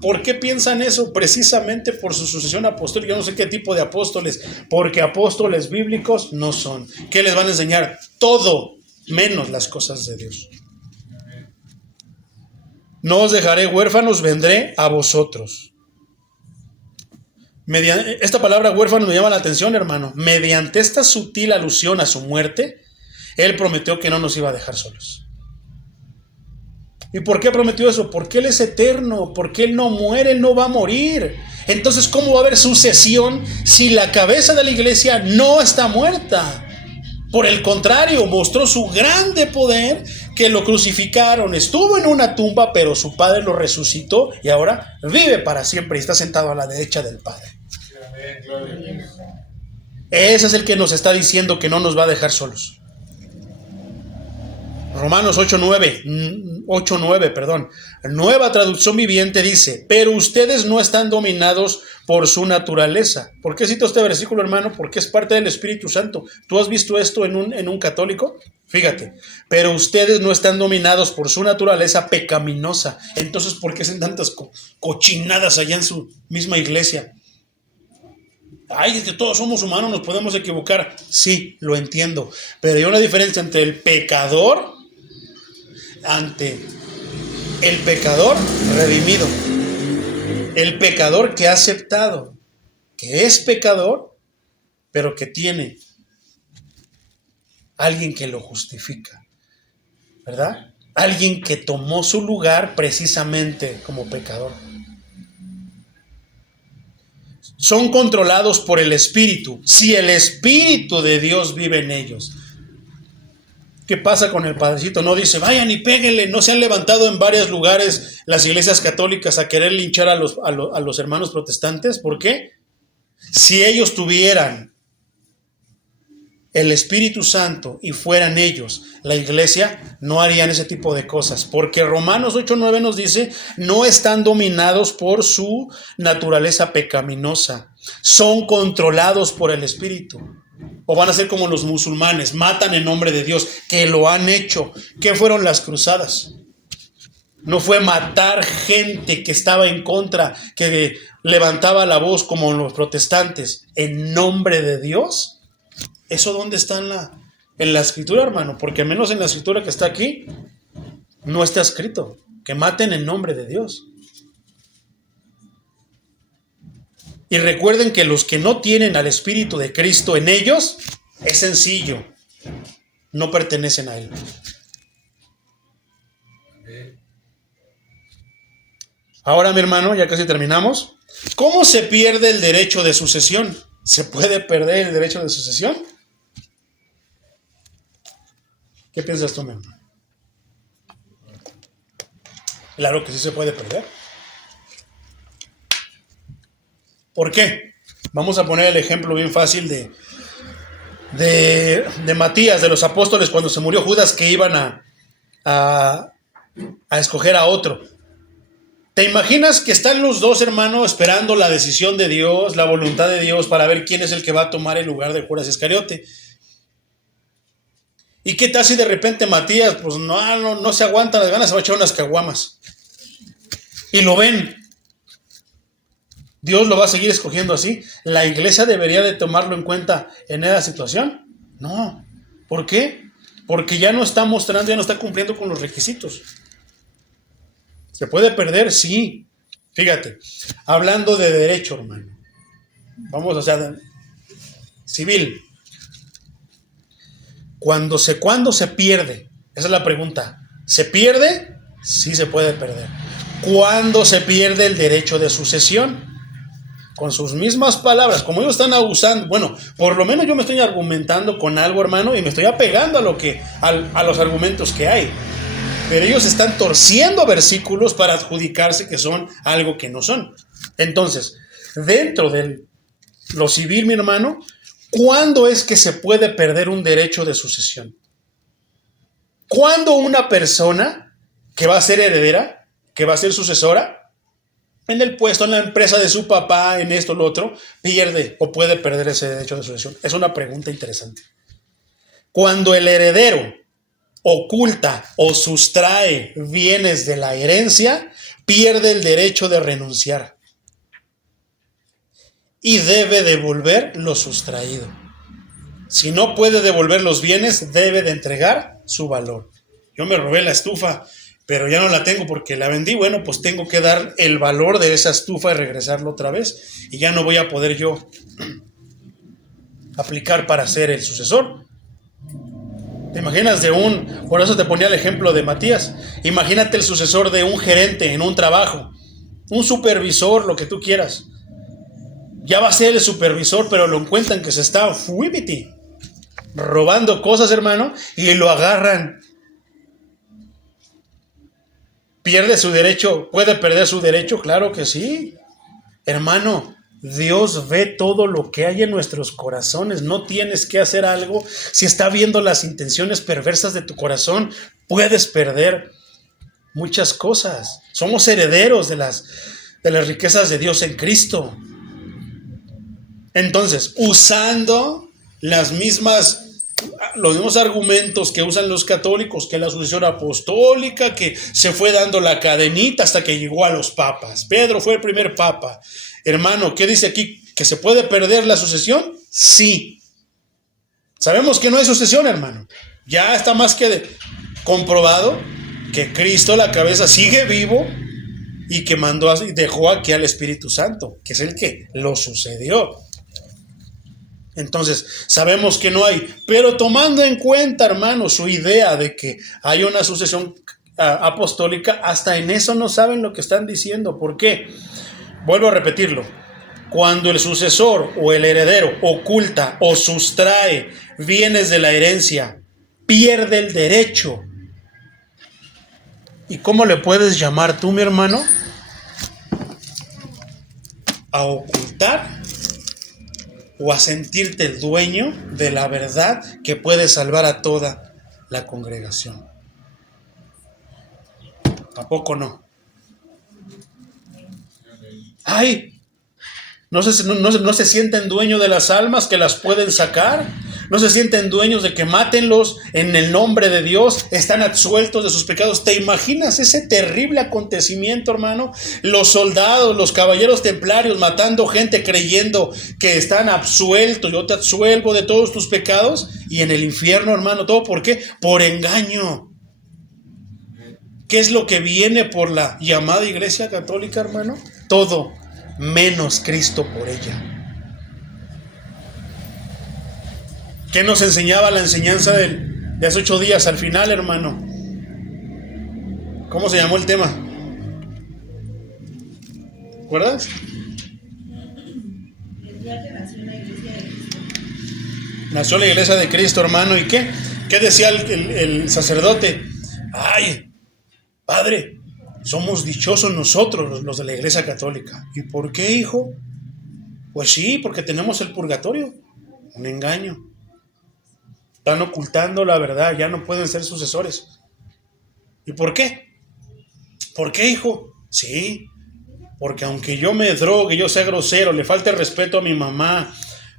¿por qué piensan eso? Precisamente por su sucesión apostólica. Yo no sé qué tipo de apóstoles, porque apóstoles bíblicos no son. ¿Qué les van a enseñar? Todo menos las cosas de Dios. No os dejaré huérfanos, vendré a vosotros. Esta palabra huérfano me llama la atención, hermano. Mediante esta sutil alusión a su muerte, Él prometió que no nos iba a dejar solos. ¿Y por qué prometió eso? Porque Él es eterno, porque Él no muere, Él no va a morir. Entonces, ¿cómo va a haber sucesión si la cabeza de la iglesia no está muerta? Por el contrario, mostró su grande poder, que lo crucificaron, estuvo en una tumba, pero su Padre lo resucitó y ahora vive para siempre y está sentado a la derecha del Padre. Ese es el que nos está diciendo que no nos va a dejar solos. Romanos 8:9, Nueva Traducción Viviente dice: pero ustedes no están dominados por su naturaleza. ¿Por qué cito este versículo, hermano? Porque es parte del Espíritu Santo. ¿Tú has visto esto en un católico? Fíjate, pero ustedes no están dominados por su naturaleza pecaminosa. Entonces, ¿por qué hacen tantas cochinadas allá en su misma iglesia? Ay, es que todos somos humanos, nos podemos equivocar. Sí, lo entiendo, pero hay una diferencia entre el pecador redimido, el pecador que ha aceptado que es pecador, pero que tiene alguien que lo justifica, ¿verdad? alguien que tomó su lugar precisamente como pecador. Son controlados por el Espíritu. Si el Espíritu de Dios vive en ellos. ¿Qué pasa con el padrecito? No dice, vayan y péguenle. No se han levantado en varios lugares las iglesias católicas a querer linchar a los hermanos protestantes. ¿Por qué? Si ellos tuvieran el Espíritu Santo y fueran ellos la iglesia, no harían ese tipo de cosas, porque Romanos 8:9 nos dice, no están dominados por su naturaleza pecaminosa, son controlados por el Espíritu. O van a ser como los musulmanes, matan en nombre de Dios, que lo han hecho. ¿Qué fueron las cruzadas? No fue matar gente que estaba en contra, que levantaba la voz como los protestantes, en nombre de Dios. ¿Eso dónde está en la escritura, hermano? Porque al menos en la escritura que está aquí, no está escrito que maten en nombre de Dios. Y recuerden que los que no tienen al Espíritu de Cristo en ellos, es sencillo, no pertenecen a Él. Ahora, mi hermano, ya casi terminamos. ¿Cómo se pierde el derecho de sucesión? ¿Se puede perder el derecho de sucesión? ¿Qué piensas tú, mi hermano? Claro que sí se puede perder. ¿Por qué? Vamos a poner el ejemplo bien fácil de Matías, de los apóstoles, cuando se murió Judas, que iban a escoger a otro. ¿Te imaginas que están los dos hermanos esperando la decisión de Dios, la voluntad de Dios, para ver quién es el que va a tomar el lugar de Judas Iscariote? ¿Y qué tal si de repente Matías, pues no se aguanta las ganas, se va a echar unas caguamas? Y lo ven. ¿Dios lo va a seguir escogiendo así? ¿La iglesia debería de tomarlo en cuenta en esa situación? No. ¿Por qué? Porque ya no está mostrando, ya no está cumpliendo con los requisitos. ¿Se puede perder? Sí. Fíjate, hablando de derecho, hermano. Vamos, civil. ¿Cuándo se pierde? Esa es la pregunta. ¿Se pierde? Sí se puede perder. ¿Cuándo se pierde el derecho de sucesión? Con sus mismas palabras, como ellos están abusando, bueno, por lo menos yo me estoy argumentando con algo, hermano, y me estoy apegando a los argumentos que hay. Pero ellos están torciendo versículos para adjudicarse que son algo que no son. Entonces, dentro de lo civil, mi hermano, ¿cuándo es que se puede perder un derecho de sucesión? ¿Cuándo una persona que va a ser heredera, que va a ser sucesora, en el puesto, en la empresa de su papá, en esto, lo otro, pierde o puede perder ese derecho de sucesión? Es una pregunta interesante. Cuando el heredero oculta o sustrae bienes de la herencia, pierde el derecho de renunciar y debe devolver lo sustraído. Si no puede devolver los bienes, debe de entregar su valor. Yo me robé la estufa, pero ya no la tengo porque la vendí. Bueno, pues tengo que dar el valor de esa estufa y regresarlo otra vez, y ya no voy a poder yo aplicar para ser el sucesor. ¿Te imaginas por eso te ponía el ejemplo de Matías? Imagínate el sucesor de un gerente en un trabajo, un supervisor, lo que tú quieras. Ya va a ser el supervisor, pero lo encuentran que se está robando cosas, hermano, y lo agarran. ¿Pierde su derecho? ¿Puede perder su derecho? Claro que sí. Hermano, Dios ve todo lo que hay en nuestros corazones. No tienes que hacer algo. Si está viendo las intenciones perversas de tu corazón, puedes perder muchas cosas. Somos herederos de las riquezas de Dios en Cristo. Entonces, usando los mismos argumentos que usan los católicos, que la sucesión apostólica, que se fue dando la cadenita hasta que llegó a los papas. Pedro fue el primer papa. Hermano, ¿qué dice aquí? ¿Que se puede perder la sucesión? Sí. Sabemos que no hay sucesión, hermano. Ya está más que comprobado que Cristo, la cabeza, sigue vivo y que dejó aquí al Espíritu Santo, que es el que lo sucedió. Entonces, sabemos que no hay, pero tomando en cuenta, hermano, su idea de que hay una sucesión apostólica, hasta en eso no saben lo que están diciendo. ¿Por qué? Vuelvo a repetirlo. Cuando el sucesor o el heredero oculta o sustrae bienes de la herencia, pierde el derecho. ¿Y cómo le puedes llamar tú, mi hermano? A ocultar o a sentirte el dueño de la verdad que puede salvar a toda la congregación. Tampoco no. ¡Ay! No se sienten dueños de las almas que las pueden sacar. No se sienten dueños de que mátenlos en el nombre de Dios. Están absueltos de sus pecados. ¿Te imaginas ese terrible acontecimiento, hermano? Los soldados, los caballeros templarios matando gente creyendo que están absueltos. Yo te absuelvo de todos tus pecados. Y en el infierno, hermano, ¿todo por qué? Por engaño. ¿Qué es lo que viene por la llamada Iglesia Católica, hermano? Todo menos Cristo por ella. ¿Qué nos enseñaba la enseñanza de hace 8 días al final, hermano? ¿Cómo se llamó el tema? ¿Recuerdas? El día que nació la Iglesia de Cristo. Nació la Iglesia de Cristo, hermano. ¿Y qué? ¿Qué decía el sacerdote? ¡Ay, padre! Somos dichosos nosotros, los de la Iglesia Católica. ¿Y por qué, hijo? Pues sí, porque tenemos el purgatorio. Un engaño. Están ocultando la verdad, ya no pueden ser sucesores. ¿Y por qué? ¿Por qué, hijo? Sí, porque aunque yo me drogue, yo sea grosero, le falte respeto a mi mamá,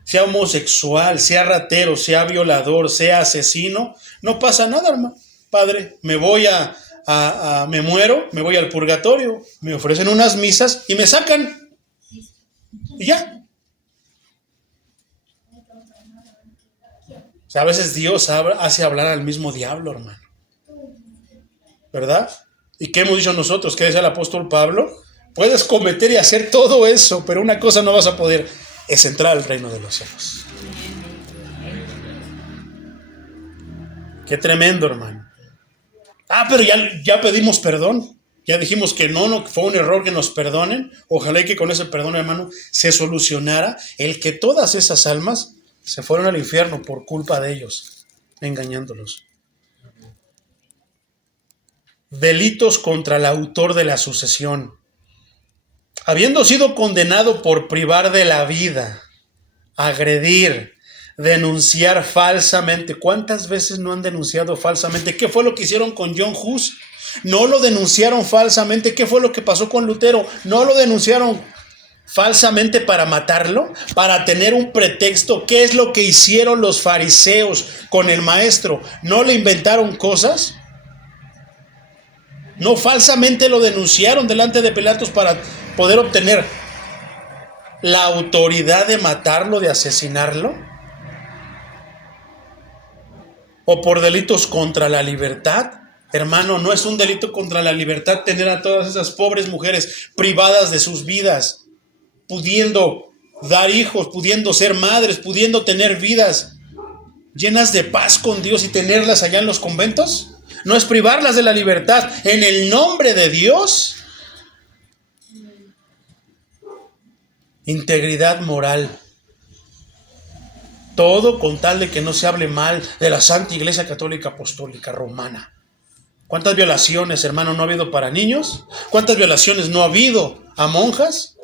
sea homosexual, sea ratero, sea violador, sea asesino, no pasa nada, hermano. Padre, me muero, me voy al purgatorio, me ofrecen unas misas y me sacan. Y ya. O sea, a veces Dios hace hablar al mismo diablo, hermano. ¿Verdad? ¿Y qué hemos dicho nosotros? ¿Qué dice el apóstol Pablo? Puedes cometer y hacer todo eso, pero una cosa no vas a poder, es entrar al reino de los cielos. Qué tremendo, hermano. Pero ya pedimos perdón. Ya dijimos que no, que fue un error, que nos perdonen. Ojalá y que con ese perdón, hermano, se solucionara el que todas esas almas se fueron al infierno por culpa de ellos, engañándolos. Delitos contra el autor de la sucesión. Habiendo sido condenado por privar de la vida, agredir, denunciar falsamente. ¿Cuántas veces no han denunciado falsamente? ¿Qué fue lo que hicieron con John Hus? No lo denunciaron falsamente. ¿Qué fue lo que pasó con Lutero? No lo denunciaron falsamente para matarlo, para tener un pretexto. ¿Qué es lo que hicieron los fariseos con el maestro? ¿No le inventaron cosas? ¿No falsamente lo denunciaron delante de Pilatos para poder obtener la autoridad de matarlo, de asesinarlo? ¿O por delitos contra la libertad? Hermano, no es un delito contra la libertad tener a todas esas pobres mujeres privadas de sus vidas, pudiendo dar hijos, pudiendo ser madres, pudiendo tener vidas llenas de paz con Dios y tenerlas allá en los conventos. ¿No es privarlas de la libertad en el nombre de Dios? Integridad moral. Todo con tal de que no se hable mal de la Santa Iglesia Católica Apostólica Romana. ¿Cuántas violaciones, hermano, no ha habido para niños? ¿Cuántas violaciones no ha habido a monjas?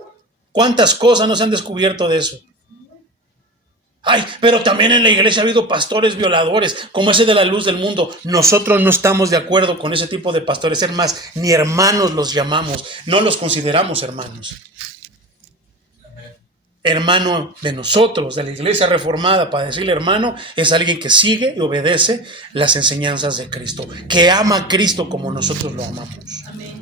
¿Cuántas cosas no se han descubierto de eso? Pero también en la iglesia ha habido pastores violadores, como ese de la Luz del Mundo. Nosotros no estamos de acuerdo con ese tipo de pastores. Es más, ni hermanos los llamamos, no los consideramos hermanos. Hermano de nosotros, de la iglesia reformada, para decirle hermano, es alguien que sigue y obedece las enseñanzas de Cristo, que ama a Cristo como nosotros lo amamos. Amén.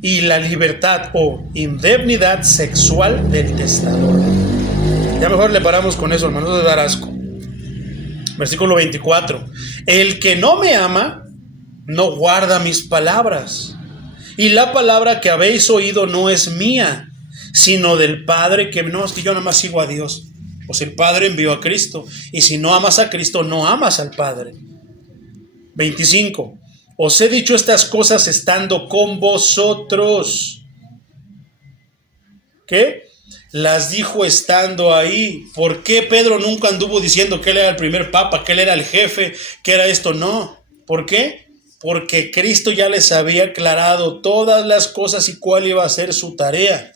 Y la libertad o indemnidad sexual del testador. Ya mejor le paramos con eso, hermanos, de dar asco. Versículo 24. El que no me ama, no guarda mis palabras. Y la palabra que habéis oído no es mía, sino del Padre que no, es que yo nada más sigo a Dios. Pues el Padre envió a Cristo. Y si no amas a Cristo, no amas al Padre. 25. Os he dicho estas cosas estando con vosotros. ¿Qué? Las dijo estando ahí. ¿Por qué Pedro nunca anduvo diciendo que él era el primer papa, que él era el jefe, que era esto? No. ¿Por qué? Porque Cristo ya les había aclarado todas las cosas y cuál iba a ser su tarea.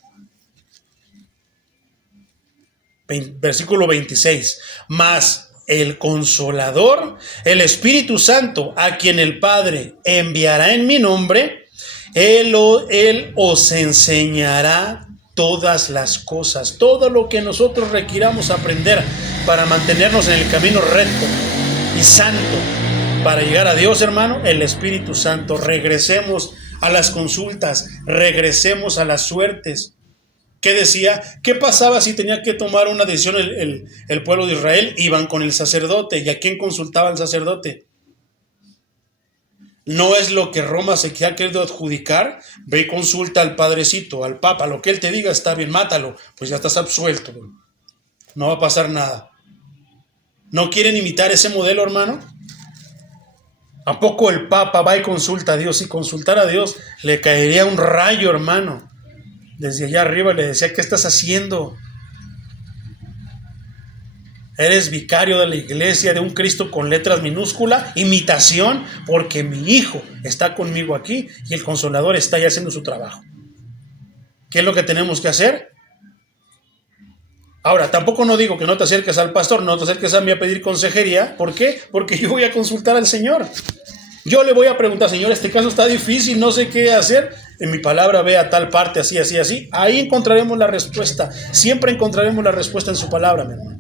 Versículo 26. Mas el Consolador, el Espíritu Santo, a quien el Padre enviará en mi nombre, Él os enseñará todas las cosas, todo lo que nosotros requiramos aprender para mantenernos en el camino recto y santo, para llegar a Dios, hermano. El Espíritu Santo. Regresemos a las consultas, regresemos a las suertes. ¿Qué decía? ¿Qué pasaba si tenía que tomar una decisión el pueblo de Israel? Iban con el sacerdote. ¿Y a quién consultaba el sacerdote? No es lo que Roma se ha querido adjudicar. Ve y consulta al padrecito, al papa. Lo que él te diga está bien, mátalo. Pues ya estás absuelto. No va a pasar nada. ¿No quieren imitar ese modelo, hermano? ¿A poco el papa va y consulta a Dios? Si consultara a Dios, le caería un rayo, hermano. Desde allá arriba le decía: ¿qué estás haciendo? Eres vicario de la iglesia de un Cristo con letras minúsculas, imitación, porque mi hijo está conmigo aquí y el Consolador está ya haciendo su trabajo. ¿Qué es lo que tenemos que hacer? Ahora, tampoco no digo que no te acerques al pastor, no te acerques a mí a pedir consejería. ¿Por qué? Porque yo voy a consultar al Señor. Yo le voy a preguntar: Señor, este caso está difícil, no sé qué hacer. En mi palabra ve a tal parte, así, así, así. Ahí encontraremos la respuesta. Siempre encontraremos la respuesta en su palabra, mi hermano.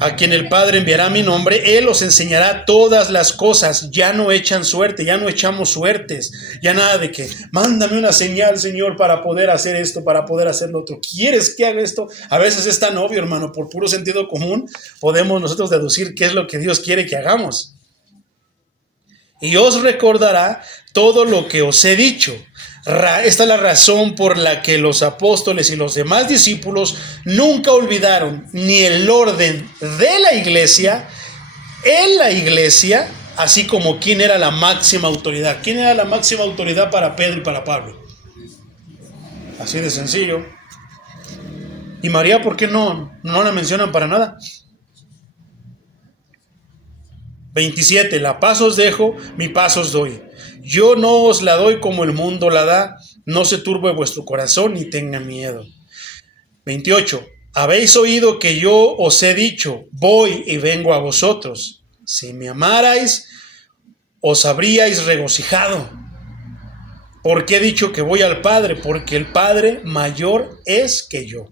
A quien el Padre enviará a mi nombre, Él os enseñará todas las cosas. Ya no echan suerte, ya no echamos suertes. Ya nada de que, mándame una señal, Señor, para poder hacer esto, para poder hacer lo otro. ¿Quieres que haga esto? A veces es tan obvio, hermano, por puro sentido común, podemos nosotros deducir qué es lo que Dios quiere que hagamos. Y os recordará todo lo que os he dicho. Esta es la razón por la que los apóstoles y los demás discípulos nunca olvidaron ni el orden de la iglesia, en la iglesia, así como quién era la máxima autoridad. ¿Quién era la máxima autoridad para Pedro y para Pablo? Así de sencillo. ¿Y María por qué no la mencionan para nada? 27. La paz os dejo, mi paz os doy. Yo no os la doy como el mundo la da. No se turbe vuestro corazón ni tenga miedo. 28. Habéis oído que yo os he dicho: voy y vengo a vosotros. Si me amarais, os habríais regocijado. ¿Por qué he dicho que voy al Padre? Porque el Padre mayor es que yo.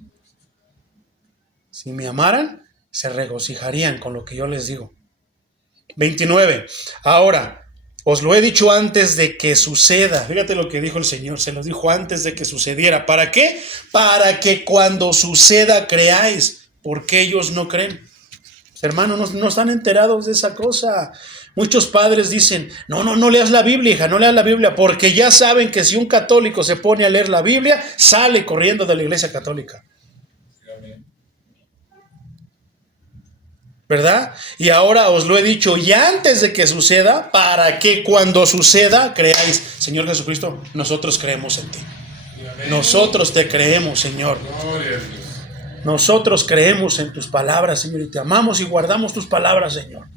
Si me amaran, se regocijarían con lo que yo les digo. 29. Ahora, os lo he dicho antes de que suceda. Fíjate lo que dijo el Señor. Se lo dijo antes de que sucediera. ¿Para qué? Para que cuando suceda creáis. Porque ellos no creen. Hermanos, no están enterados de esa cosa. Muchos padres dicen: no leas la Biblia, hija, no leas la Biblia. Porque ya saben que si un católico se pone a leer la Biblia, sale corriendo de la iglesia católica. ¿Verdad? Y ahora os lo he dicho ya antes de que suceda, para que cuando suceda creáis. Señor Jesucristo, nosotros creemos en ti. Nosotros te creemos, Señor. Nosotros creemos en tus palabras, Señor, y te amamos y guardamos tus palabras, Señor.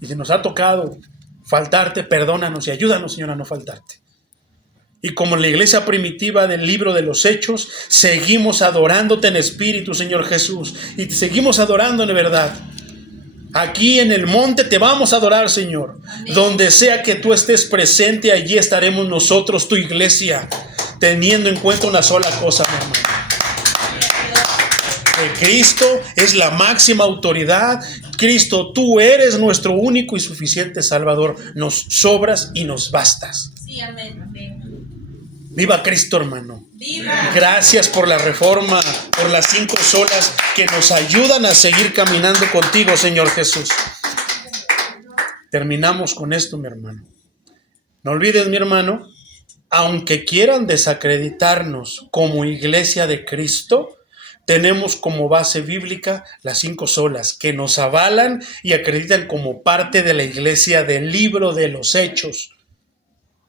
Y si nos ha tocado faltarte, perdónanos y ayúdanos, Señor, a no faltarte. Y como en la iglesia primitiva del libro de los Hechos, seguimos adorándote en espíritu, Señor Jesús, y te seguimos adorando en verdad. Aquí en el monte te vamos a adorar, Señor. Amén. Donde sea que tú estés presente, allí estaremos nosotros, tu iglesia, teniendo en cuenta una sola cosa, mi hermano. Que Cristo es la máxima autoridad. Cristo, tú eres nuestro único y suficiente Salvador. Nos sobras y nos bastas. Sí, amén, amén. Viva Cristo, hermano. ¡Viva! Gracias por la reforma, por las 5 solas que nos ayudan a seguir caminando contigo, Señor Jesús. Terminamos con esto, mi hermano. No olvides, mi hermano, aunque quieran desacreditarnos como iglesia de Cristo, tenemos como base bíblica las 5 solas que nos avalan y acreditan como parte de la iglesia del libro de los Hechos.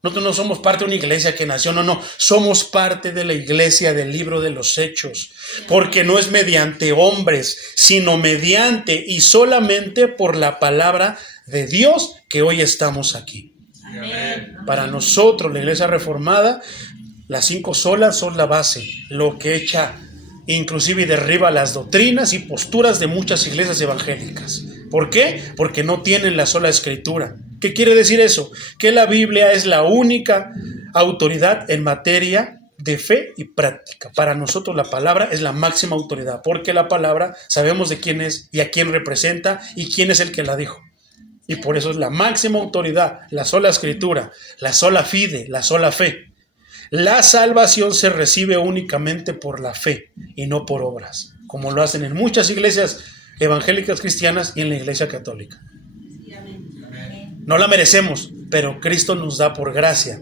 Nosotros no somos parte de una iglesia que nació, no, somos parte de la iglesia del libro de los Hechos, porque no es mediante hombres, sino mediante y solamente por la palabra de Dios que hoy estamos aquí. Amén. Para nosotros, la iglesia reformada, las 5 solas son la base, lo que echa inclusive y derriba las doctrinas y posturas de muchas iglesias evangélicas. ¿Por qué? Porque no tienen la sola escritura. ¿Qué quiere decir eso? Que la Biblia es la única autoridad en materia de fe y práctica. Para nosotros la palabra es la máxima autoridad, porque la palabra sabemos de quién es y a quién representa y quién es el que la dijo. Y por eso es la máxima autoridad, la sola escritura, la sola fide, la sola fe. La salvación se recibe únicamente por la fe y no por obras, como lo hacen en muchas iglesias evangélicas cristianas y en la iglesia católica. No la merecemos, pero Cristo nos da por gracia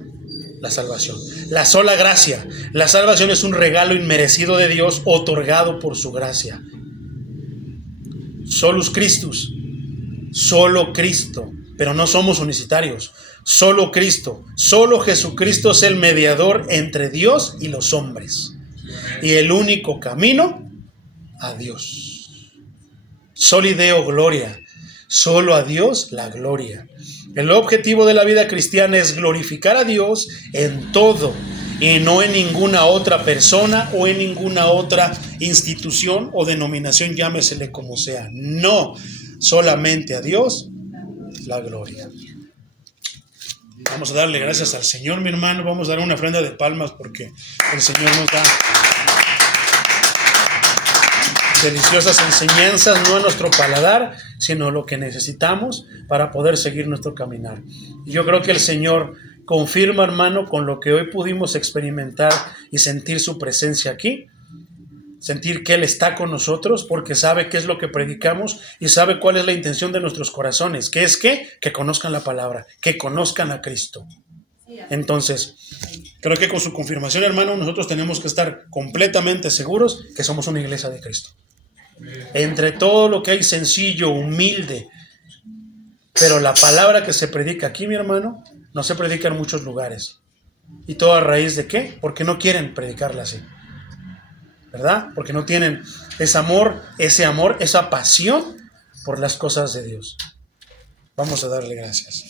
la salvación. La sola gracia. La salvación es un regalo inmerecido de Dios otorgado por su gracia. Solus Christus. Solo Cristo. Pero no somos unicitarios. Solo Cristo. Solo Jesucristo es el mediador entre Dios y los hombres. Y el único camino a Dios. Soli Deo gloria. Solo a Dios la gloria. El objetivo de la vida cristiana es glorificar a Dios en todo y no en ninguna otra persona o en ninguna otra institución o denominación, llámesele como sea. No, solamente a Dios la gloria. Vamos a darle gracias al Señor, mi hermano. Vamos a dar una ofrenda de palmas porque el Señor nos da deliciosas enseñanzas, no a nuestro paladar, sino lo que necesitamos para poder seguir nuestro caminar. Y yo creo que el Señor confirma, hermano, con lo que hoy pudimos experimentar y sentir su presencia aquí, sentir que Él está con nosotros, porque sabe qué es lo que predicamos y sabe cuál es la intención de nuestros corazones, que es que conozcan la palabra, que conozcan a Cristo. Entonces, creo que con su confirmación, hermano, nosotros tenemos que estar completamente seguros que somos una iglesia de Cristo. Entre todo lo que hay sencillo, humilde, pero la palabra que se predica aquí, mi hermano, no se predica en muchos lugares. ¿Y todo a raíz de qué? Porque no quieren predicarla así, ¿verdad? Porque no tienen ese amor, esa pasión por las cosas de Dios. Vamos a darle gracias.